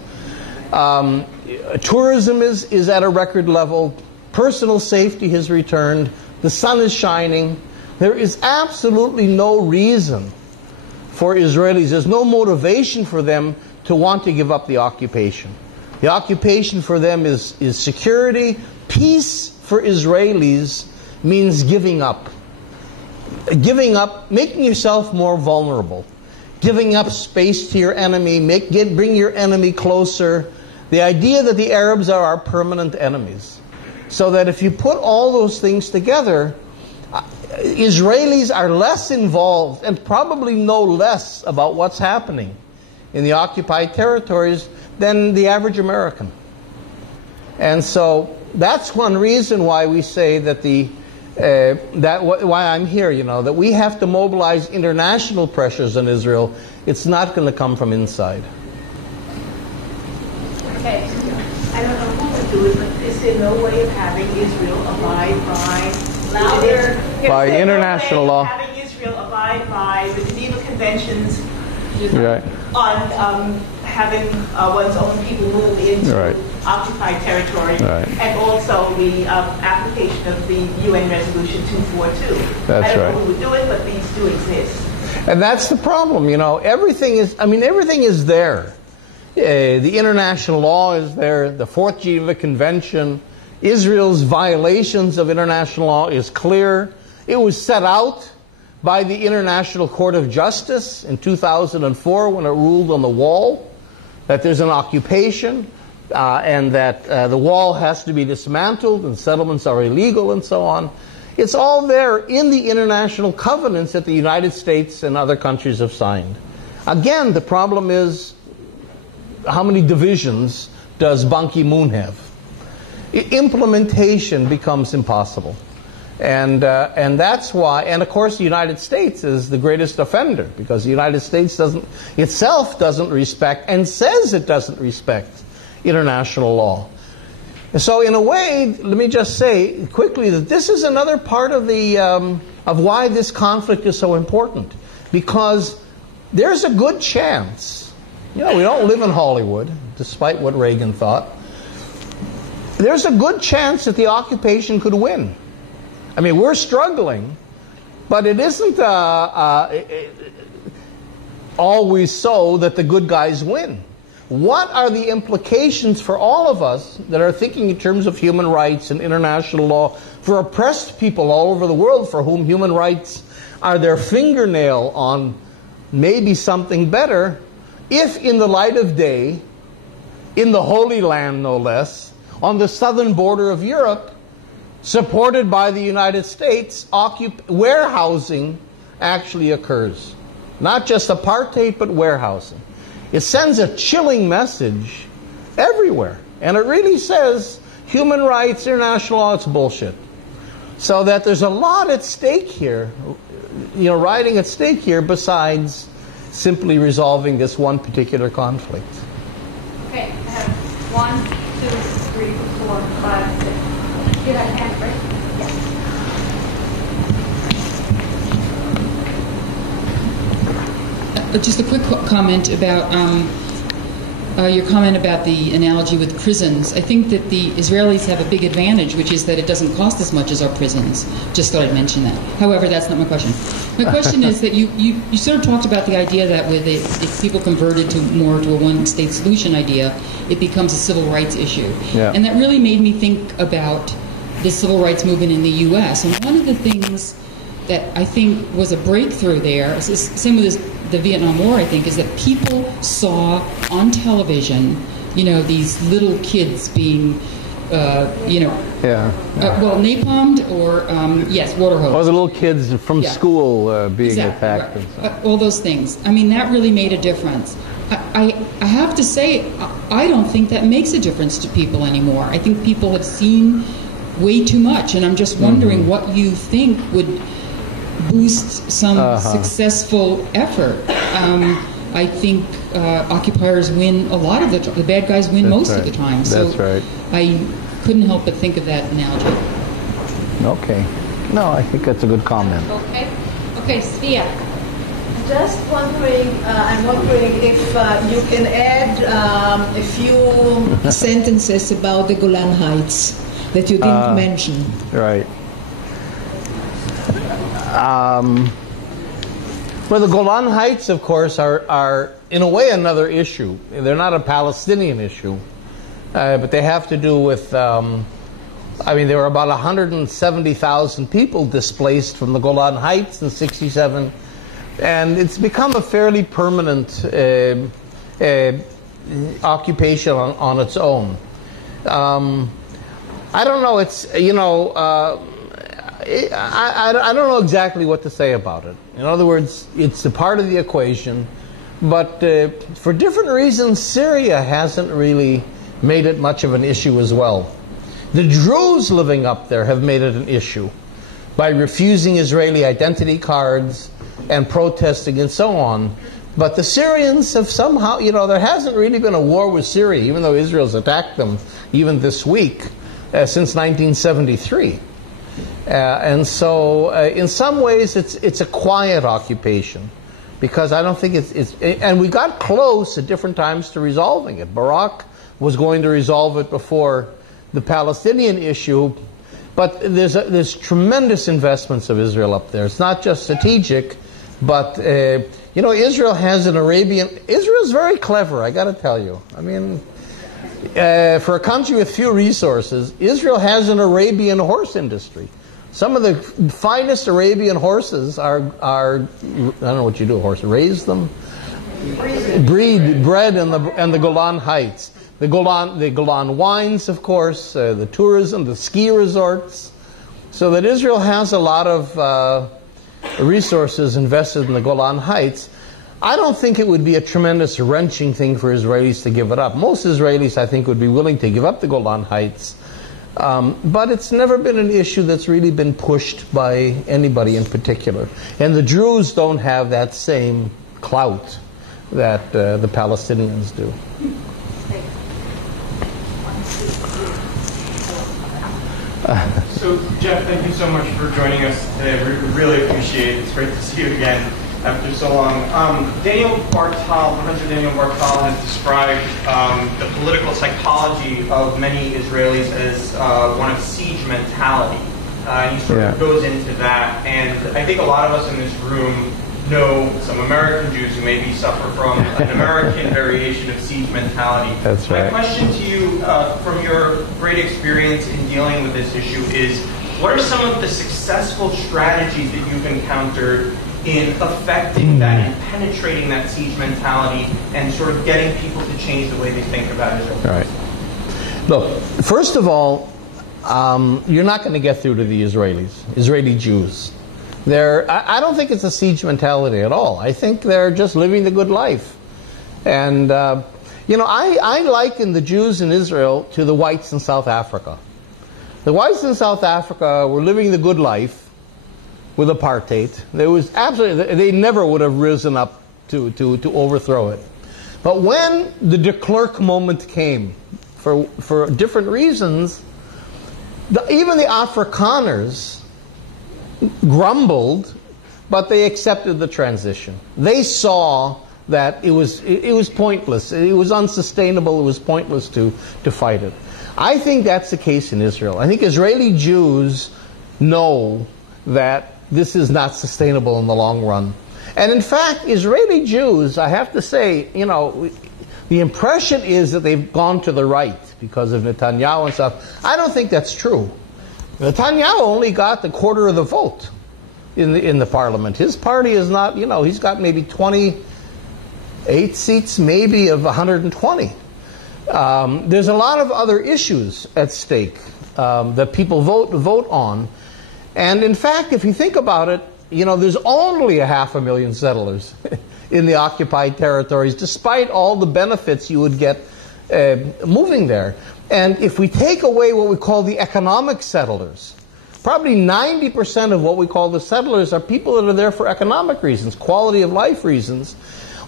Tourism is at a record level. Personal safety has returned. The sun is shining. There is absolutely no reason for Israelis. There's no motivation for them to want to give up the occupation. The occupation for them is security. Peace for Israelis means giving up. Giving up, making yourself more vulnerable. Giving up space to your enemy, bring your enemy closer. The idea that the Arabs are our permanent enemies. So that if you put all those things together, Israelis are less involved and probably know less about what's happening in the occupied territories than the average American. And so that's one reason why we say that why I'm here, you know, that we have to mobilize international pressures on Israel. It's not going to come from inside. Okay. I don't know who would do it, but is there no way of having Israel abide by international law? Having Israel abide by the Geneva Conventions Right. on having one's own people move into occupied territory, and also the application of the UN Resolution 242. That's I don't know who would do it, but these do exist. And that's the problem, you know. Everything is there. The international law is there. The Fourth Geneva Convention. Israel's violations of international law is clear. It was set out by the International Court of Justice in 2004 when it ruled on the wall that there's an occupation and that the wall has to be dismantled and settlements are illegal and so on. It's all there in the international covenants that the United States and other countries have signed. Again, the problem is, how many divisions does Ban Ki-moon have? Implementation becomes impossible. And that's why, and of course the United States is the greatest offender, because the United States doesn't respect, and says it doesn't respect, international law. And so in a way, let me just say quickly that this is another part of of why this conflict is so important. Because there's a good chance, you know, we don't live in Hollywood, despite what Reagan thought. There's a good chance that the occupation could win. I mean, we're struggling, but it isn't always so that the good guys win. What are the implications for all of us that are thinking in terms of human rights and international law for oppressed people all over the world for whom human rights are their fingernail on maybe something better, if in the light of day, in the Holy Land no less, on the southern border of Europe, supported by the United States, warehousing actually occurs. Not just apartheid, but warehousing. It sends a chilling message everywhere. And it really says human rights, international law, it's bullshit. So that there's a lot at stake here, riding at stake here besides simply resolving this one particular conflict. Okay, I have 1, 2, 3, 4, 5, 6. Did I have right? Yes. Just a quick comment about your comment about the analogy with prisons. I think that the Israelis have a big advantage, which is that it doesn't cost as much as our prisons. Just thought I'd mention that. However, that's not my question. My question is that you sort of talked about the idea that if people converted more to a one-state solution idea, it becomes a civil rights issue. Yeah. And that really made me think about the civil rights movement in the U.S. And one of the things that I think was a breakthrough there, same with the Vietnam War, I think, is that people saw on television, these little kids being, napalmed or, water hose. Or the little kids from school being attacked. Right. And all those things. I mean, that really made a difference. I have to say, I don't think that makes a difference to people anymore. I think people have seen way too much, and I'm just wondering what you think would boost some successful effort. I think occupiers win a lot of the bad guys win most of the time. So that's right. I couldn't help but think of that analogy. Okay. No, I think that's a good comment. Okay, Svea. Just wondering, I'm wondering if you can add a few sentences about the Golan Heights that you didn't mention. Right. Well, the Golan Heights, of course, are in a way another issue. They're not a Palestinian issue, but they have to do with, there were about 170,000 people displaced from the Golan Heights in '67, and it's become a fairly permanent occupation on its own. I don't know, I don't know exactly what to say about it. In other words, it's a part of the equation, but for different reasons, Syria hasn't really made it much of an issue as well. The Druze living up there have made it an issue by refusing Israeli identity cards and protesting and so on. But the Syrians have somehow, there hasn't really been a war with Syria, even though Israel's attacked them even this week, since 1973. And so, in some ways, it's a quiet occupation, because I don't think and we got close at different times to resolving it. Barak was going to resolve it before the Palestinian issue, but there's tremendous investments of Israel up there. It's not just strategic, but Israel has an Israel's very clever, I got to tell you. I mean, for a country with few resources, Israel has an Arabian horse industry. Some of the finest Arabian horses are I don't know what you do, horse, raise them? Bred in the Golan Heights. The Golan wines, of course, the tourism, the ski resorts. So that Israel has a lot of resources invested in the Golan Heights. I don't think it would be a tremendous wrenching thing for Israelis to give it up. Most Israelis, I think, would be willing to give up the Golan Heights. But it's never been an issue that's really been pushed by anybody in particular. And the Druze don't have that same clout that the Palestinians do. So, Jeff, thank you so much for joining us today. We really appreciate it. It's great to see you again after so long. Professor Daniel Bartal has described the political psychology of many Israelis as one of siege mentality. And he sort of goes into that. And I think a lot of us in this room know some American Jews who maybe suffer from an American variation of siege mentality. That's right. My question to you, from your great experience in dealing with this issue, is what are some of the successful strategies that you've encountered in affecting that and penetrating that siege mentality and sort of getting people to change the way they think about Israel? All right. Look, first of all, you're not going to get through to the Israeli Jews. I don't think it's a siege mentality at all. I think they're just living the good life. And, You know, I liken the Jews in Israel to the whites in South Africa. The whites in South Africa were living the good life with apartheid. They never would have risen up to overthrow it. But when the de Klerk moment came, for different reasons, even the Afrikaners grumbled, but they accepted the transition. They saw that it was pointless. It was unsustainable. It was pointless to fight it. I think that's the case in Israel. I think Israeli Jews know that this is not sustainable in the long run. And in fact, Israeli Jews, I have to say, you know, the impression is that they've gone to the right because of Netanyahu and stuff. I don't think that's true. Netanyahu only got the quarter of the vote in the parliament. His party is not, you know, he's got maybe 28 seats, maybe of 120. There's a lot of other issues at stake that people vote on. And in fact, if you think about it, you know, there's only 500,000 settlers in the occupied territories, despite all the benefits you would get moving there. And if we take away what we call the economic settlers, probably 90% of what we call the settlers are people that are there for economic reasons, quality of life reasons.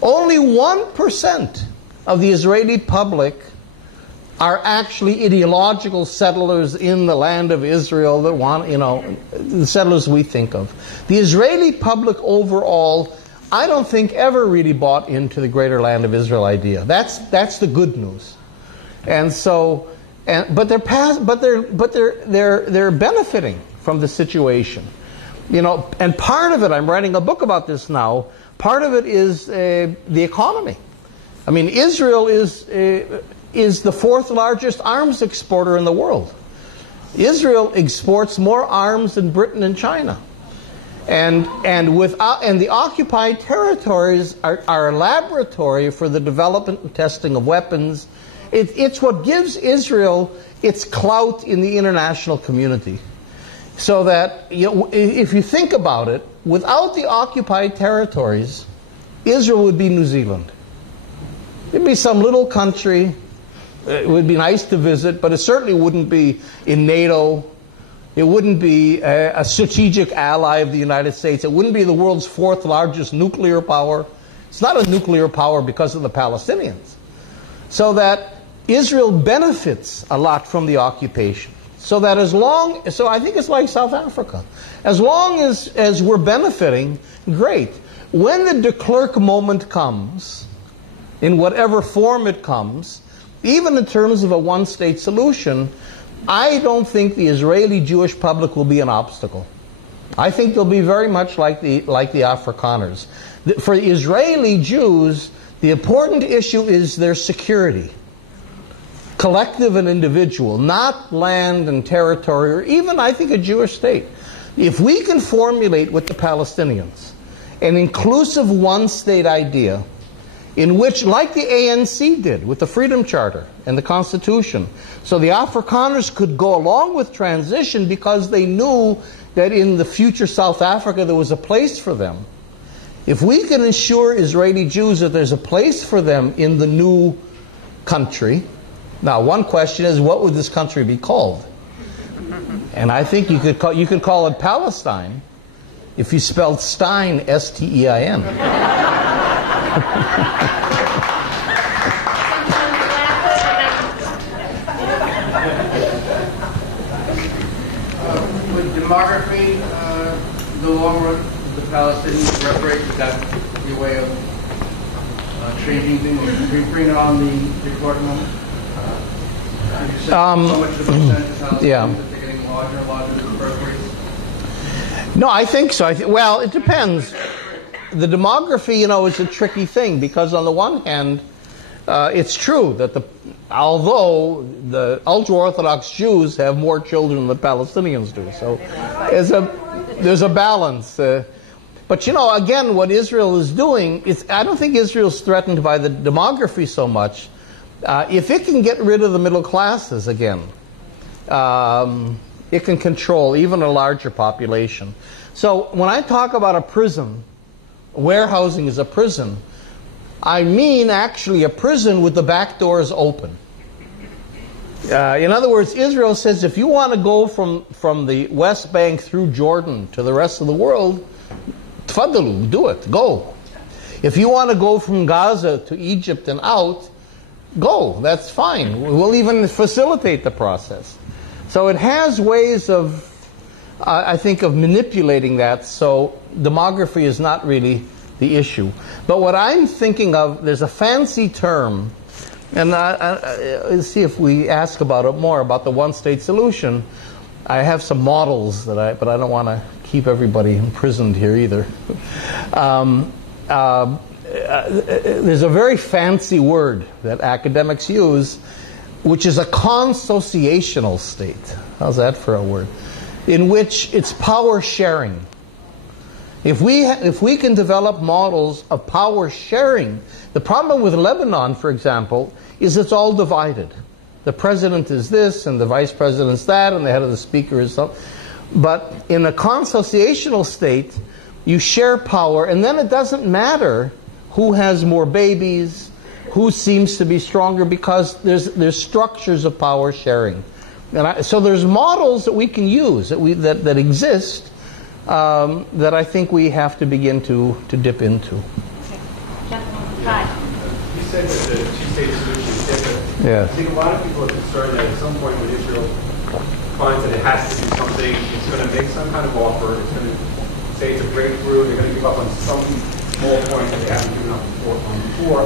Only 1% of the Israeli public are actually ideological settlers in the land of Israel that want, you know, the settlers we think of. The Israeli public overall, I don't think ever really bought into the greater land of Israel idea. That's the good news. And so, but they're benefiting from the situation, you know. And part of it, I'm writing a book about this now. Part of it is the economy. I mean, Israel is the fourth largest arms exporter in the world. Israel exports more arms than Britain and China. And the occupied territories are a laboratory for the development and testing of weapons. It's what gives Israel its clout in the international community. So that, you know, if you think about it, without the occupied territories, Israel would be New Zealand. It'd be some little country. It would be nice to visit, but it certainly wouldn't be in NATO. It wouldn't be a strategic ally of the United States. It wouldn't be the world's fourth largest nuclear power. It's not a nuclear power because of the Palestinians. So that Israel benefits a lot from the occupation. So that so I think it's like South Africa. As long as we're benefiting, great. When the de Klerk moment comes, in whatever form it comes, even in terms of a one-state solution, I don't think the Israeli Jewish public will be an obstacle. I think they'll be very much like the Afrikaners. For the Israeli Jews, the important issue is their security, collective and individual, not land and territory, or even, I think, a Jewish state. If we can formulate with the Palestinians an inclusive one-state idea, in which, like the ANC did with the Freedom Charter and the Constitution, so the Afrikaners could go along with transition because they knew that in the future South Africa there was a place for them. If we can ensure Israeli Jews that there's a place for them in the new country, now one question is, what would this country be called? And I think you could call it Palestine if you spelled Stein, S-T-E-I-N. With demography, the long run, the Palestinians reparate, would that be a way of changing things, bringing on the Klerk moment? So much of the percentage of Palestinians yeah. that they're getting larger and larger the birth rates? No, I think so. Well, it depends. The demography, you know, is a tricky thing because on the one hand, it's true that although the ultra-Orthodox Jews have more children than the Palestinians do, so there's a balance. But you know, again, what Israel is doing is, I don't think Israel's threatened by the demography so much. If it can get rid of the middle classes again, it can control even a larger population. So when I talk about a prison, warehousing is a prison, I mean actually a prison with the back doors open. In other words, Israel says if you want to go from the West Bank through Jordan to the rest of the world, tfadalu, do it, go. If you want to go from Gaza to Egypt and out, go, that's fine. We'll even facilitate the process. So it has ways of, I think, of manipulating that, so demography is not really the issue. But what I'm thinking of, there's a fancy term, and let's see if we ask about it more, about the one-state solution. I have some models but I don't want to keep everybody imprisoned here either. There's a very fancy word that academics use, which is a consociational state. How's that for a word? In which it's power sharing. If we can develop models of power sharing, the problem with Lebanon, for example, is it's all divided. The president is this, and the vice president's that, and the head of the speaker is something. But in a consociational state, you share power, and then it doesn't matter who has more babies, who seems to be stronger, because there's structures of power sharing. And so there's models that we can use that exist that I think we have to begin to dip into. Hi. You said that the two-state solution is different. Yeah. I think a lot of people are concerned that at some point when Israel finds that it has to do something, it's going to make some kind of offer, it's going to say it's a breakthrough, they're going to give up on some small point that they haven't given up before.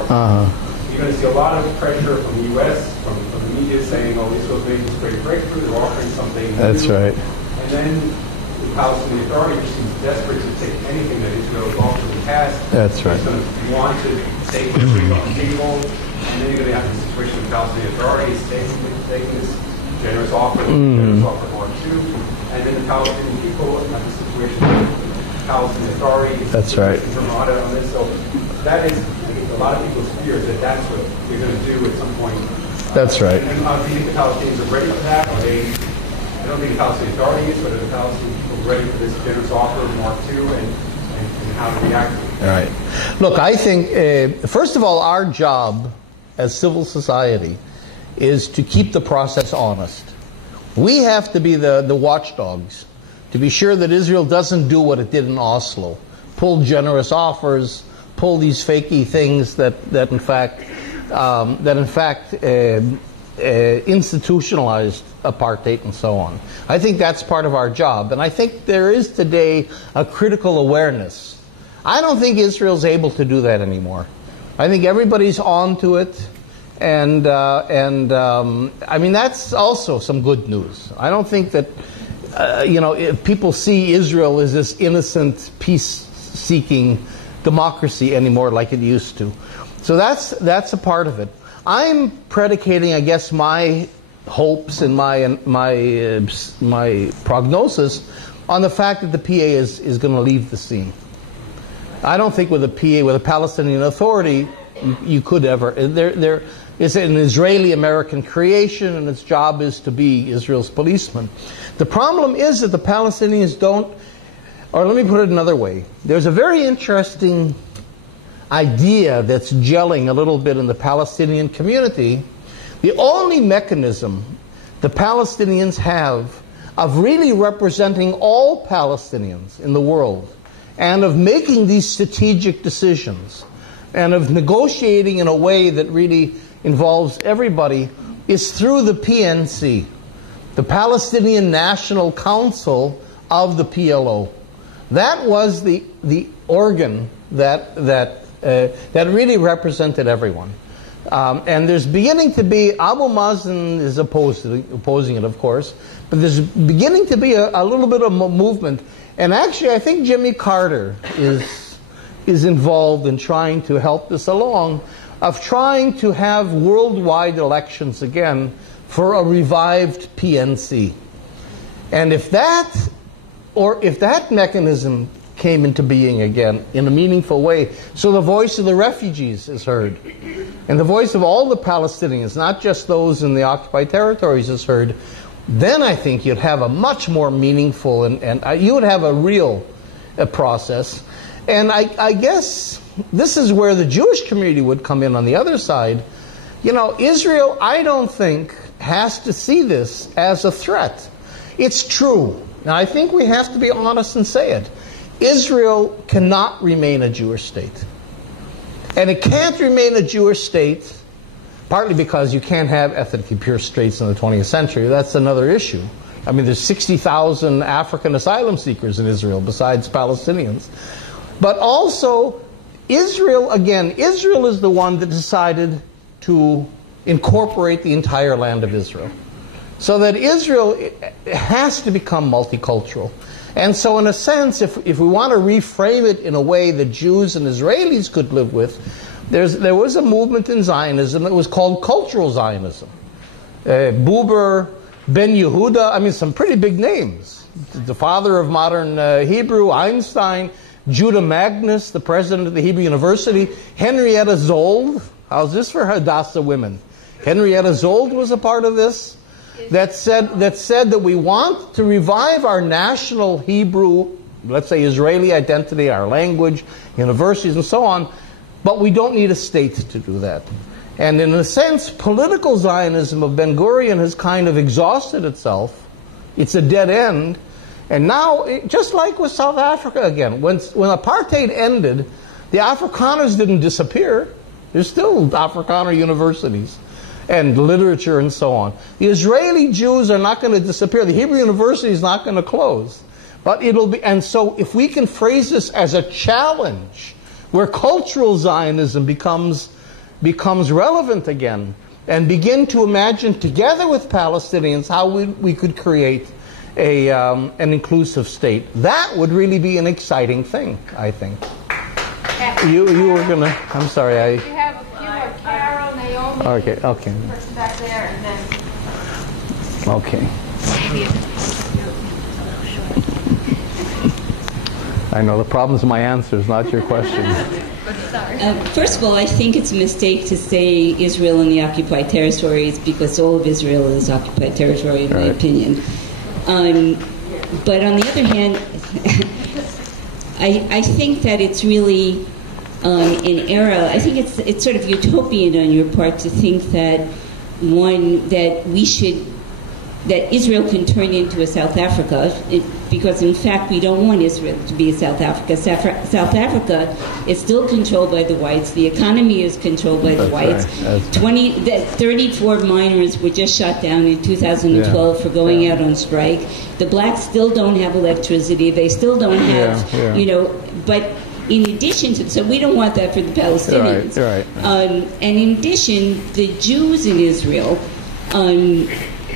You're going to see a lot of pressure from the U.S., from the media saying, oh, Israel's making this great breakthrough, they're offering something new. That's right. And then the Palestinian Authority just seems desperate to take anything that Israel has offered in the past. That's right. It's going to want to take what it's on the table, and then you're going to have the situation of the Palestinian Authority taking this generous offer, generous offer Mark II, and then the Palestinian people have the situation of the Palestinian Authority. That's right. On this. So that is, I think, a lot of people's fears that that's what we're going to do at some point. That's right. And do you think the Palestinians are ready for that? Are they? I don't think the Palestinian Authority is, but are the Palestinian people ready for this generous offer of Mark II and how to react to it? All right. Look, I think, first of all, our job as civil society is to keep the process honest. We have to be the watchdogs to be sure that Israel doesn't do what it did in Oslo, pull generous offers, pull these fakey things that in fact institutionalized apartheid and so on. I think that's part of our job, and I think there is today a critical awareness. I don't think Israel's able to do that anymore. I think everybody's on to it, and I mean that's also some good news. I don't think that if people see Israel as this innocent, peace-seeking democracy anymore like it used to. So that's a part of it. I'm predicating, I guess, my hopes and my prognosis on the fact that the PA is going to leave the scene. I don't think with a PA, with a Palestinian Authority, you could ever. It's an Israeli-American creation, and its job is to be Israel's policeman. The problem is that the Palestinians don't, or let me put it another way. There's a very interesting idea that's gelling a little bit in the Palestinian community. The only mechanism the Palestinians have of really representing all Palestinians in the world and of making these strategic decisions and of negotiating in a way that really involves everybody is through the PNC, the Palestinian National Council of the PLO. That was the organ that really represented everyone. And there's beginning to be, Abu Mazen is opposing it, of course, but there's beginning to be a little bit of a movement. And actually, I think Jimmy Carter is involved in trying to help this along, of trying to have worldwide elections again for a revived PNC. And if that mechanism came into being again in a meaningful way, so the voice of the refugees is heard, and the voice of all the Palestinians, not just those in the occupied territories, is heard, then I think you'd have a much more meaningful and you would have a real process. And I guess this is where the Jewish community would come in on the other side. You know, Israel, I don't think, has to see this as a threat. It's true. Now, I think we have to be honest and say it. Israel cannot remain a Jewish state. And it can't remain a Jewish state partly because you can't have ethnically pure states in the 20th century. That's another issue. I mean, there's 60,000 African asylum seekers in Israel besides Palestinians. But also, Israel, again, Israel is the one that decided to incorporate the entire land of Israel. So that Israel has to become multicultural. And so in a sense, if we want to reframe it in a way that Jews and Israelis could live with, there was a movement in Zionism that was called cultural Zionism. Buber, Ben Yehuda, I mean, some pretty big names. The father of modern Hebrew, Einstein, Judah Magnus, the president of the Hebrew University, Henrietta Zold. How's this for Hadassah women? Henrietta Zold was a part of this. That said that we want to revive our national Hebrew, let's say Israeli identity, our language, universities, and so on, but we don't need a state to do that. And in a sense, political Zionism of Ben-Gurion has kind of exhausted itself. It's a dead end. And now, just like with South Africa again, when apartheid ended, the Afrikaners didn't disappear. There's still Afrikaner universities and literature and so on. The Israeli Jews are not going to disappear. The Hebrew University is not going to close. But it'll be, and so if we can phrase this as a challenge, where cultural Zionism becomes relevant again, and begin to imagine together with Palestinians how we could create an inclusive state, that would really be an exciting thing, I think. You were going to, I'm sorry, You have a few more, Carol, Naomi. Okay. Person back there, and then. Okay. I know the problem's my answers, not your questions. First of all, I think it's a mistake to say Israel and the occupied territories because all of Israel is occupied territory, in my opinion. But on the other hand, I think that it's really an era. I think it's sort of utopian on your part to think that that Israel can turn into a South Africa, because in fact we don't want Israel to be a South Africa. South Africa is still controlled by the whites. The economy is controlled by the whites. Right. 34 miners were just shot down in 2012 for going out on strike. The blacks still don't have electricity. They still don't have, but in addition to, so we don't want that for the Palestinians. Right. And in addition, the Jews in Israel,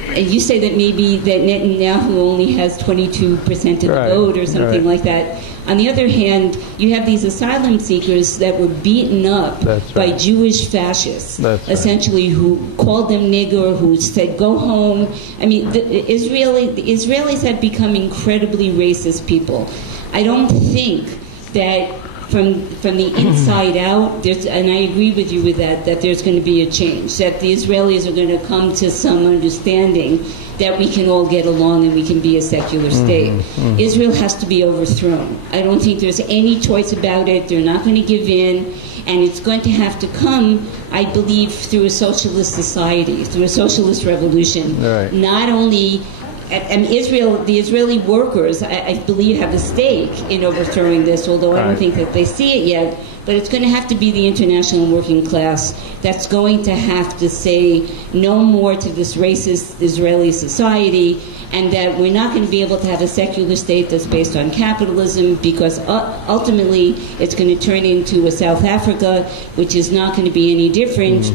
and you say that maybe that Netanyahu only has 22% of the vote or something like that. On the other hand, you have these asylum seekers that were beaten up by Jewish fascists, essentially, who called them nigger, who said, go home. I mean, the Israelis have become incredibly racist people. I don't think that from the inside out, and I agree with you with that there's going to be a change, that the Israelis are going to come to some understanding that we can all get along and we can be a secular state. Israel has to be overthrown. I don't think there's any choice about it. They're not going to give in, and it's going to have to come, I believe, through a socialist society, through a socialist revolution. Not only... And the Israeli workers, I believe, have a stake in overthrowing this, although I don't think that they see it yet. But it's going to have to be the international working class that's going to have to say no more to this racist Israeli society, and that we're not going to be able to have a secular state that's based on capitalism, because ultimately it's going to turn into a South Africa, which is not going to be any different.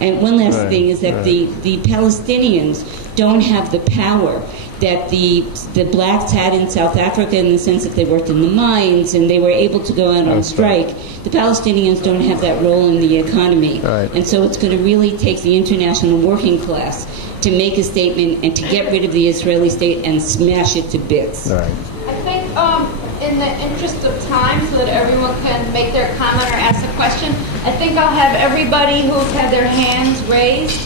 And one last thing is that the Palestinians don't have the power that the blacks had in South Africa, in the sense that they worked in the mines and they were able to go out on strike. The Palestinians don't have that role in the economy. And so it's going to really take the international working class to make a statement and to get rid of the Israeli state and smash it to bits. I think in the interest of time, so that everyone can make their comment or ask a question, I think I'll have everybody who's had their hands raised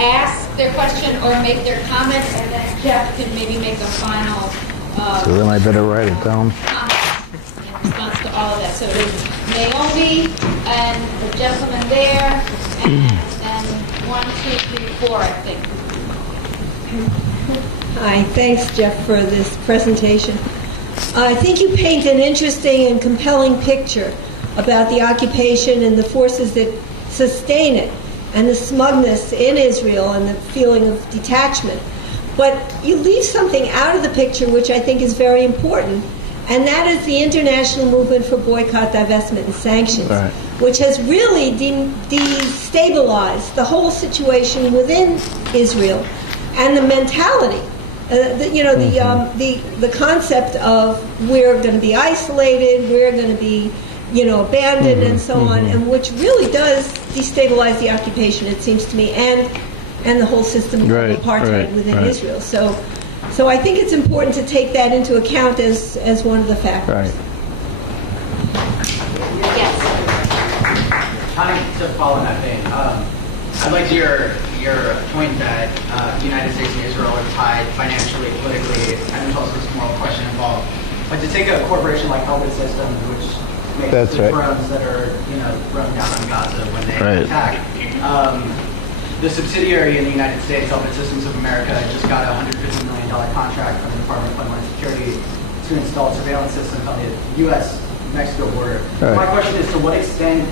ask their question or make their comment, and then Jeff can maybe make a final so then I better write it down. response to all of that. So there's Naomi and the gentleman there, and 1, 2, 3, 4, I think. Hi, thanks, Jeff, for this presentation. I think you paint an interesting and compelling picture about the occupation and the forces that sustain it, and the smugness in Israel and the feeling of detachment. But you leave something out of the picture which I think is very important, and that is the international movement for boycott, divestment, and sanctions, right, which has really destabilized the whole situation within Israel and the mentality. The concept of we're going to be isolated, we're going to be, abandoned, and so on, and which really does destabilize the occupation, it seems to me, and the whole system of apartheid within Israel. So I think it's important to take that into account as one of the factors. Right. Yes. Kind of to follow that thing, I'd like your point that the United States and Israel are tied financially, politically, and there's also this moral question involved. But to take a corporation like Halper Systems, which makes the drones that are run down on Gaza when they attack, the subsidiary in the United States, Halper Systems of America, just got a $150 million contract from the Department of Homeland Security to install surveillance systems on the U.S.-Mexico border. Right. My question is, to what extent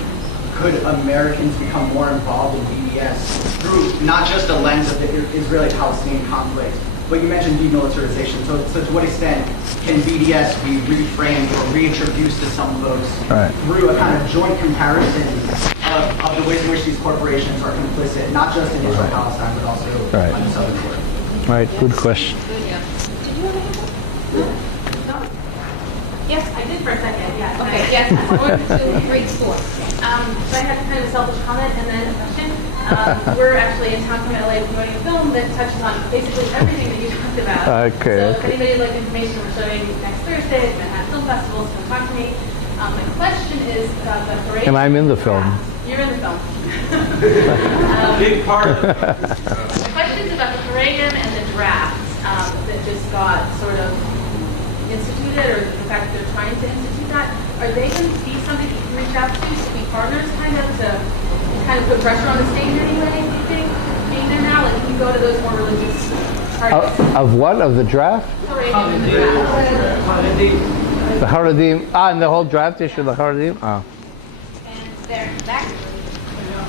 could Americans become more involved in BDS through not just a lens of the Israeli-Palestinian conflict, but you mentioned demilitarization. So to what extent can BDS be reframed or reintroduced to some folks through a kind of joint comparison of the ways in which these corporations are complicit, not just in Israel-Palestine, but also on the southern border? Right, good question. Good, yeah. Did you have a hand? No? Yes, I did for a second, yeah. Okay, yes. 1, 2, 3, 4. So I had kind of a selfish comment and then a question. We're actually in town from LA promoting a film that touches on basically everything that you talked about. Okay. So if anybody would like information, we're showing next Thursday at Manhattan Film Festival, so come talk to me. My question is about the parade. And I'm in the film. You're in the film. Big part. The question is about the parade and the draft that just got sort of instituted, or the fact that they're trying to institute that. Are they going to be something you can reach out to be partners to put pressure on the state in any way, do you think, being there now? Like, can you go to those more religious parties? Of what? Of the draft? The Haredim. And the whole draft issue, the Haredim? And there, back.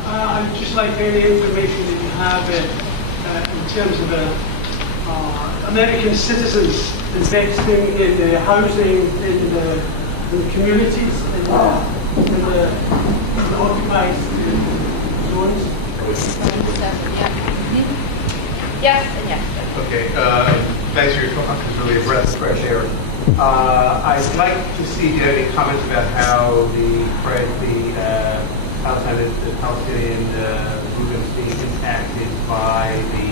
I'd just like any information that you have in terms of American citizens investing in the housing, in the communities, in the occupied zones. Yes and yes. Okay, thanks for your talk. It's really a breath of fresh air. I'd like to see if you have any comments about how the Palestinian movement is being impacted by the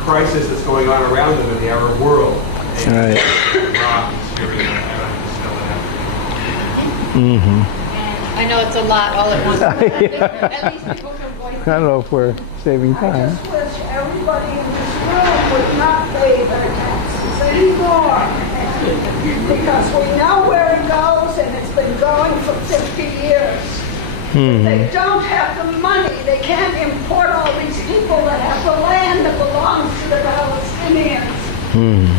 crisis that's going on around them in the Arab world. Right. Iraq, Syria, I know it's a lot all at once. At least people can voice. I don't know if we're saving time. I just wish everybody in this room would not pay their taxes anymore. Because we know where it goes, and it's been going for 50 years. They don't have the money. They can't import all these people that have the land that belongs to the Palestinians.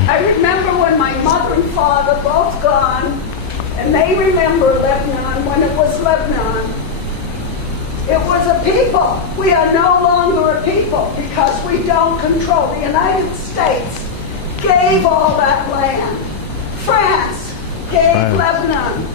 I remember when my mother and father both gone, and they remember Lebanon when it was Lebanon. It was a people. We are no longer a people because we don't control. The United States gave all that land. France gave Lebanon.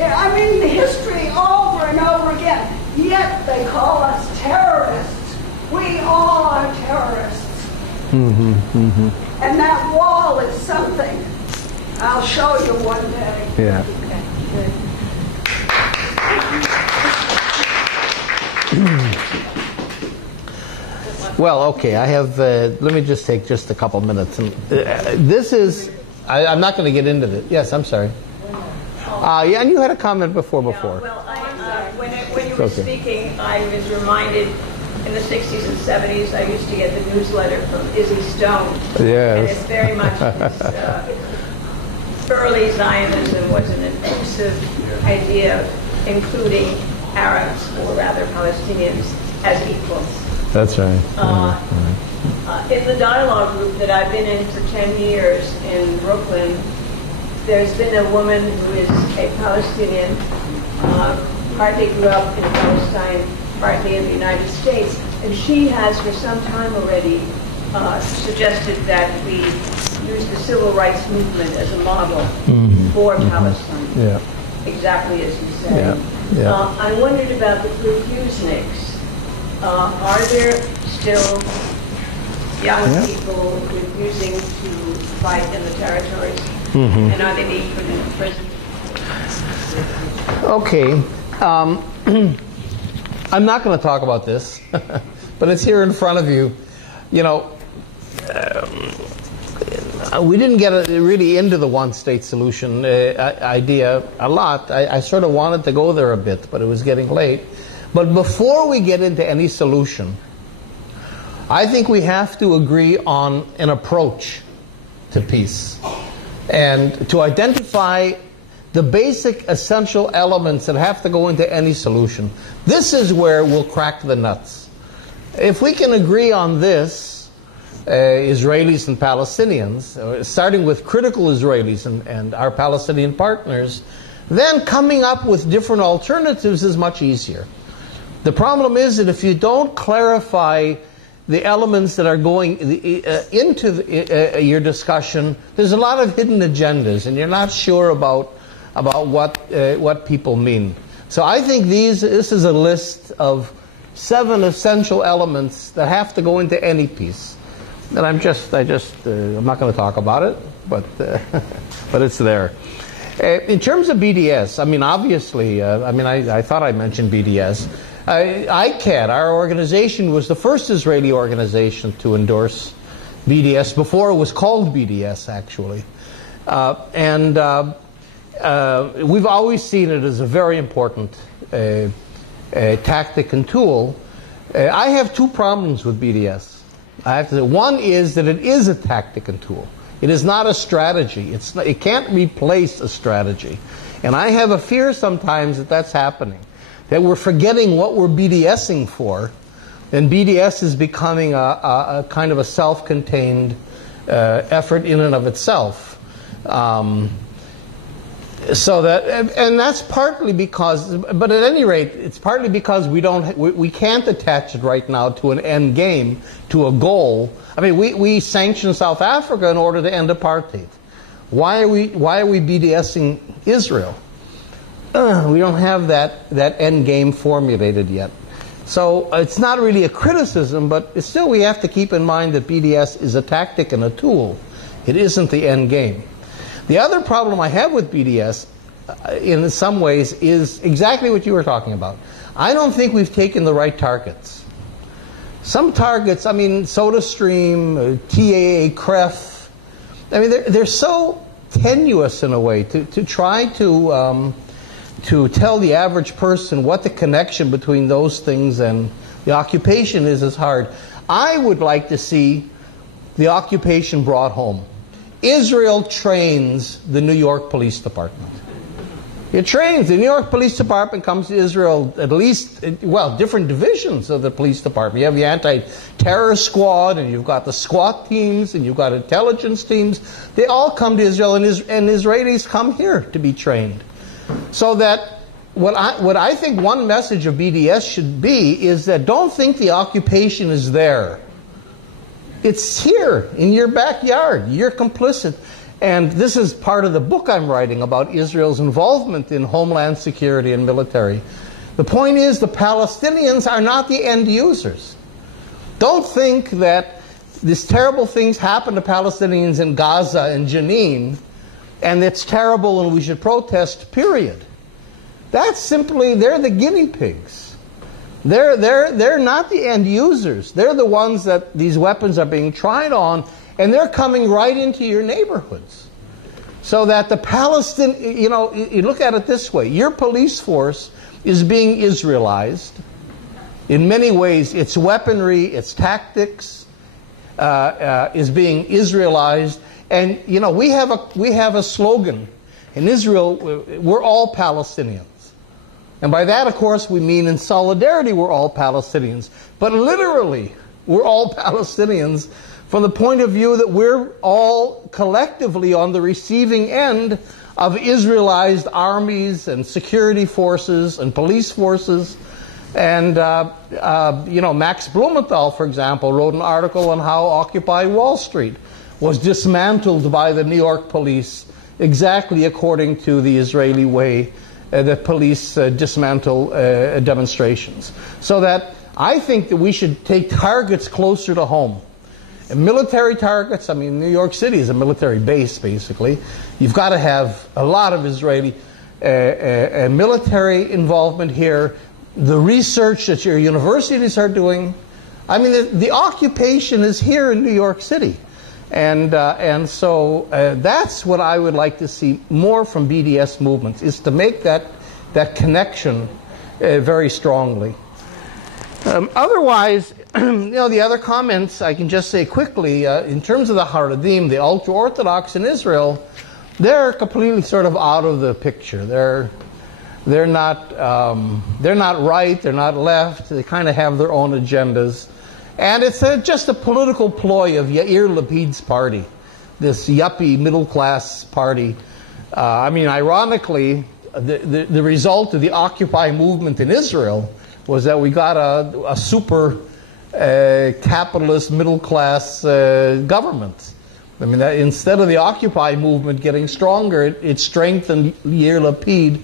I mean, the history over and over again. Yet they call us terrorists. We all are terrorists. And that wall is something. I'll show you one day. Yeah. Well, okay, I have, let me just take just a couple minutes. This is, I'm not going to get into this. Yes, I'm sorry. Yeah, and you had a comment before. Well, when you were speaking, I was reminded in the 60s and 70s, I used to get the newsletter from Izzy Stone. Yes. And it's very much early Zionism was an inclusive idea, including Arabs, or rather Palestinians, as equals. That's right. In the dialogue group that I've been in for 10 years in Brooklyn, there's been a woman who is a Palestinian, partly grew up in Palestine, partly in the United States, and she has for some time already suggested that we use the civil rights movement as a model for Palestine. Yeah. Exactly as you said. Yeah. I wondered about the refuseniks. Are there still young people refusing to fight in the territories? And are they being put in prison? Okay. I'm not going to talk about this, but it's here in front of you. You know, we didn't get really into the one-state solution idea a lot. I sort of wanted to go there a bit, but it was getting late. But before we get into any solution, I think we have to agree on an approach to peace and to identify the basic essential elements that have to go into any solution. This is where we'll crack the nuts. If we can agree on this, Israelis and Palestinians, starting with critical Israelis and our Palestinian partners, then coming up with different alternatives is much easier. The problem is that if you don't clarify the elements that are going into your discussion, there's a lot of hidden agendas, and you're not sure about what people mean. So I think this is a list of 7 essential elements that have to go into any peace. And I'm not going to talk about it, but it's there. In terms of BDS, I mean, obviously, I thought I mentioned BDS. ICAD, our organization, was the first Israeli organization to endorse BDS before it was called BDS, actually. We've always seen it as a very important tactic and tool. I have 2 problems with BDS. I have to say, one is that it is a tactic and tool. It is not a strategy. It can't replace a strategy. And I have a fear sometimes that that's happening, that we're forgetting what we're BDSing for, and BDS is becoming a kind of a self-contained effort in and of itself. So that, and that's partly because, but at any rate, it's partly because we can't attach it right now to an end game, to a goal. I mean, we sanctioned South Africa in order to end apartheid. Why are we BDSing Israel? We don't have that end game formulated yet. So it's not really a criticism, but still we have to keep in mind that BDS is a tactic and a tool. It isn't the end game. The other problem I have with BDS, in some ways, is exactly what you were talking about. I don't think we've taken the right targets. Some targets, I mean, SodaStream, TAA, CREF, I mean, they're so tenuous in a way to try to tell the average person what the connection between those things and the occupation is hard. I would like to see the occupation brought home. Israel trains the New York Police Department. It trains. The New York Police Department comes to Israel at least, well, different divisions of the police department. You have the anti-terror squad, and you've got the SWAT teams, and you've got intelligence teams. They all come to Israel, and Israelis come here to be trained. So that what I think one message of BDS should be is that don't think the occupation is there. It's here in your backyard. You're complicit. And this is part of the book I'm writing about Israel's involvement in homeland security and military. The point is the Palestinians are not the end users. Don't think that these terrible things happen to Palestinians in Gaza and Jenin, and it's terrible and we should protest, period. That's simply, they're the guinea pigs. They're not the end users. They're the ones that these weapons are being tried on, and they're coming right into your neighborhoods. So that the Palestinian, you look at it this way. Your police force is being Israelized. In many ways, its weaponry, its tactics is being Israelized. And you know, we have a slogan in Israel: we're all Palestinians. And by that, of course, we mean in solidarity we're all Palestinians. But literally, we're all Palestinians from the point of view that we're all collectively on the receiving end of Israelized armies and security forces and police forces. And, you know, Max Blumenthal, for example, wrote an article on how Occupy Wall Street was dismantled by the New York police exactly according to the Israeli way that police dismantle demonstrations. So that I think that we should take targets closer to home. And military targets, I mean, New York City is a military base, basically. You've got to have a lot of Israeli military involvement here. The research that your universities are doing. I mean, the occupation is here in New York City. And so that's what I would like to see more from BDS movements, is to make that connection very strongly. Otherwise, you know, the other comments I can just say quickly, in terms of the Haredim, the ultra-Orthodox in Israel, they're completely sort of out of the picture. They're not right, they're not left, they kind of have their own agendas. And it's just a political ploy of Yair Lapid's party, this yuppie middle-class party. I mean, ironically, the result of the Occupy movement in Israel was that we got a super capitalist middle-class government. I mean, instead of the Occupy movement getting stronger, it strengthened Yair Lapid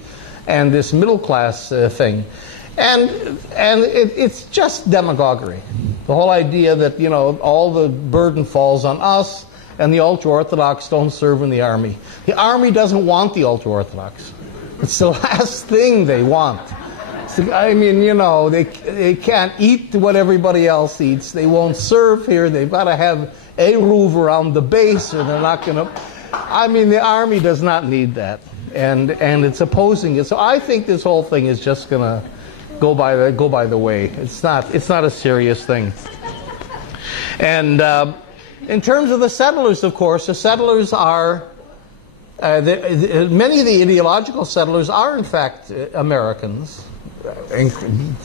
and this middle-class thing. And it's just demagoguery. The whole idea that, you know, all the burden falls on us and the ultra-Orthodox don't serve in the army. The army doesn't want the ultra-Orthodox. It's the last thing they want. So, I mean, you know, they can't eat what everybody else eats. They won't serve here. They've got to have a roof around the base, or they're not going to. I mean, the army does not need that, and it's opposing it. So I think this whole thing is just going to go by the way. It's not a serious thing. And in terms of the settlers, of course, the settlers are many of the ideological settlers are in fact Americans. A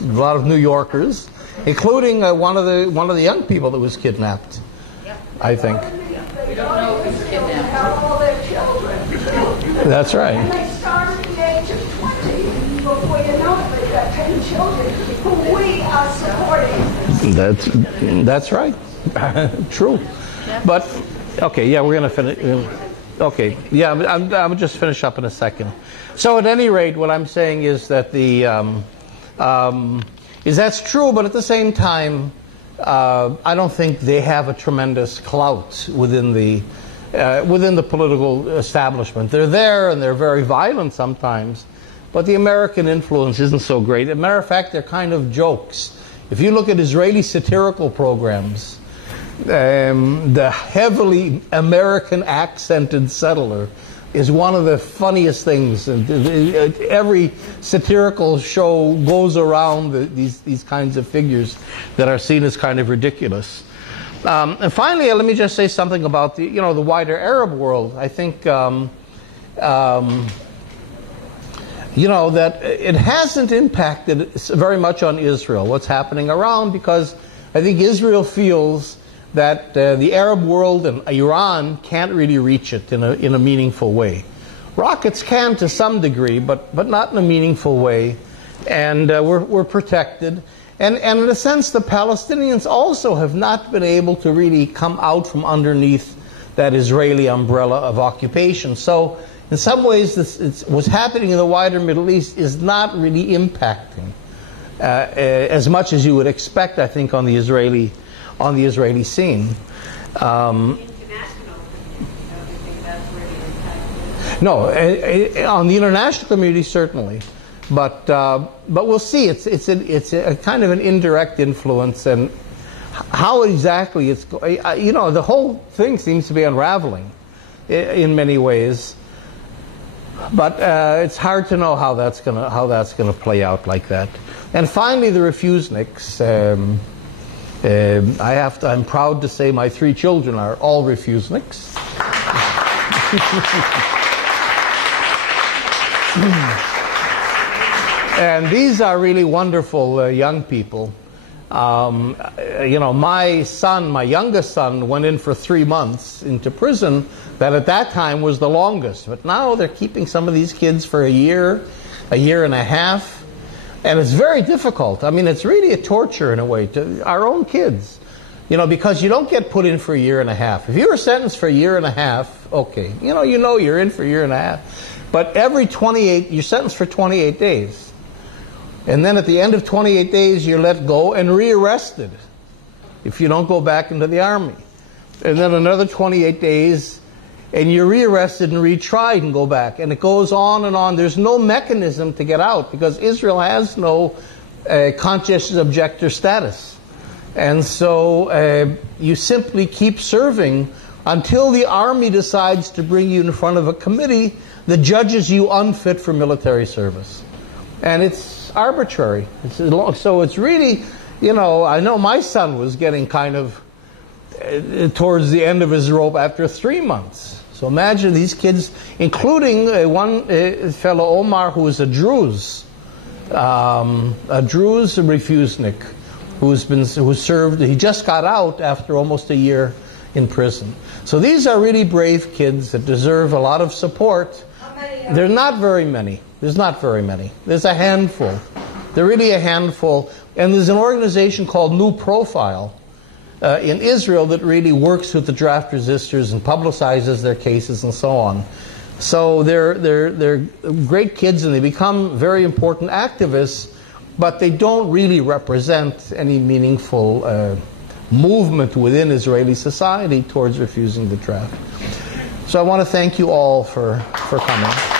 lot of New Yorkers, including one of the young people that was kidnapped. I think. We don't know if he's kidnapped. Have all their children. That's right. And they start at the age of 20. Before you know it, they've got 10 children who we are supporting. That's right. True. But okay, yeah, we're going to finish. Okay, yeah, I'm just finish up in a second. So at any rate, what I'm saying is that that's true, but at the same time, I don't think they have a tremendous clout within the political establishment. They're there and they're very violent sometimes, but the American influence isn't so great. As a matter of fact, they're kind of jokes. If you look at Israeli satirical programs, the heavily American accented settler is one of the funniest things. Every satirical show goes around these kinds of figures that are seen as kind of ridiculous. And finally, let me just say something about the wider Arab world. I think that it hasn't impacted very much on Israel, what's happening around, because I think Israel feels that the Arab world and Iran can't really reach it in a meaningful way. Rockets can to some degree, but not in a meaningful way, and we're protected. And in a sense, the Palestinians also have not been able to really come out from underneath that Israeli umbrella of occupation. So in some ways, what's happening in the wider Middle East is not really impacting as much as you would expect, I think, on the Israeli scene. No, on the international community certainly, but we'll see. It's a kind of an indirect influence, and how exactly the whole thing seems to be unraveling in many ways. But it's hard to know how that's gonna play out like that. And finally, the refuseniks. I'm proud to say my 3 children are all refuseniks. And these are really wonderful young people. My son, my youngest son, went in for 3 months into prison. That at that time was the longest. But now they're keeping some of these kids for a year and a half. And it's very difficult. I mean, it's really a torture in a way to our own kids. Because you don't get put in for a year and a half. If you were sentenced for a year and a half, okay. You're in for a year and a half. But every 28, you're sentenced for 28 days. And then at the end of 28 days, you're let go and rearrested if you don't go back into the army. And then another 28 days, and you're rearrested and retried and go back. And it goes on and on. There's no mechanism to get out because Israel has no conscientious objector status. And so you simply keep serving until the army decides to bring you in front of a committee that judges you unfit for military service. And it's arbitrary. So it's really, I know my son was getting kind of towards the end of his rope after 3 months. So imagine these kids, including one fellow, Omar, who is a Druze refusnik, who served, he just got out after almost a year in prison. So these are really brave kids that deserve a lot of support. There are not very many. There's not very many. There's a handful. They're really a handful. And there's an organization called New Profile in Israel that really works with the draft resistors and publicizes their cases and so on. So they're great kids and they become very important activists, but they don't really represent any meaningful movement within Israeli society towards refusing the draft. So I want to thank you all for coming.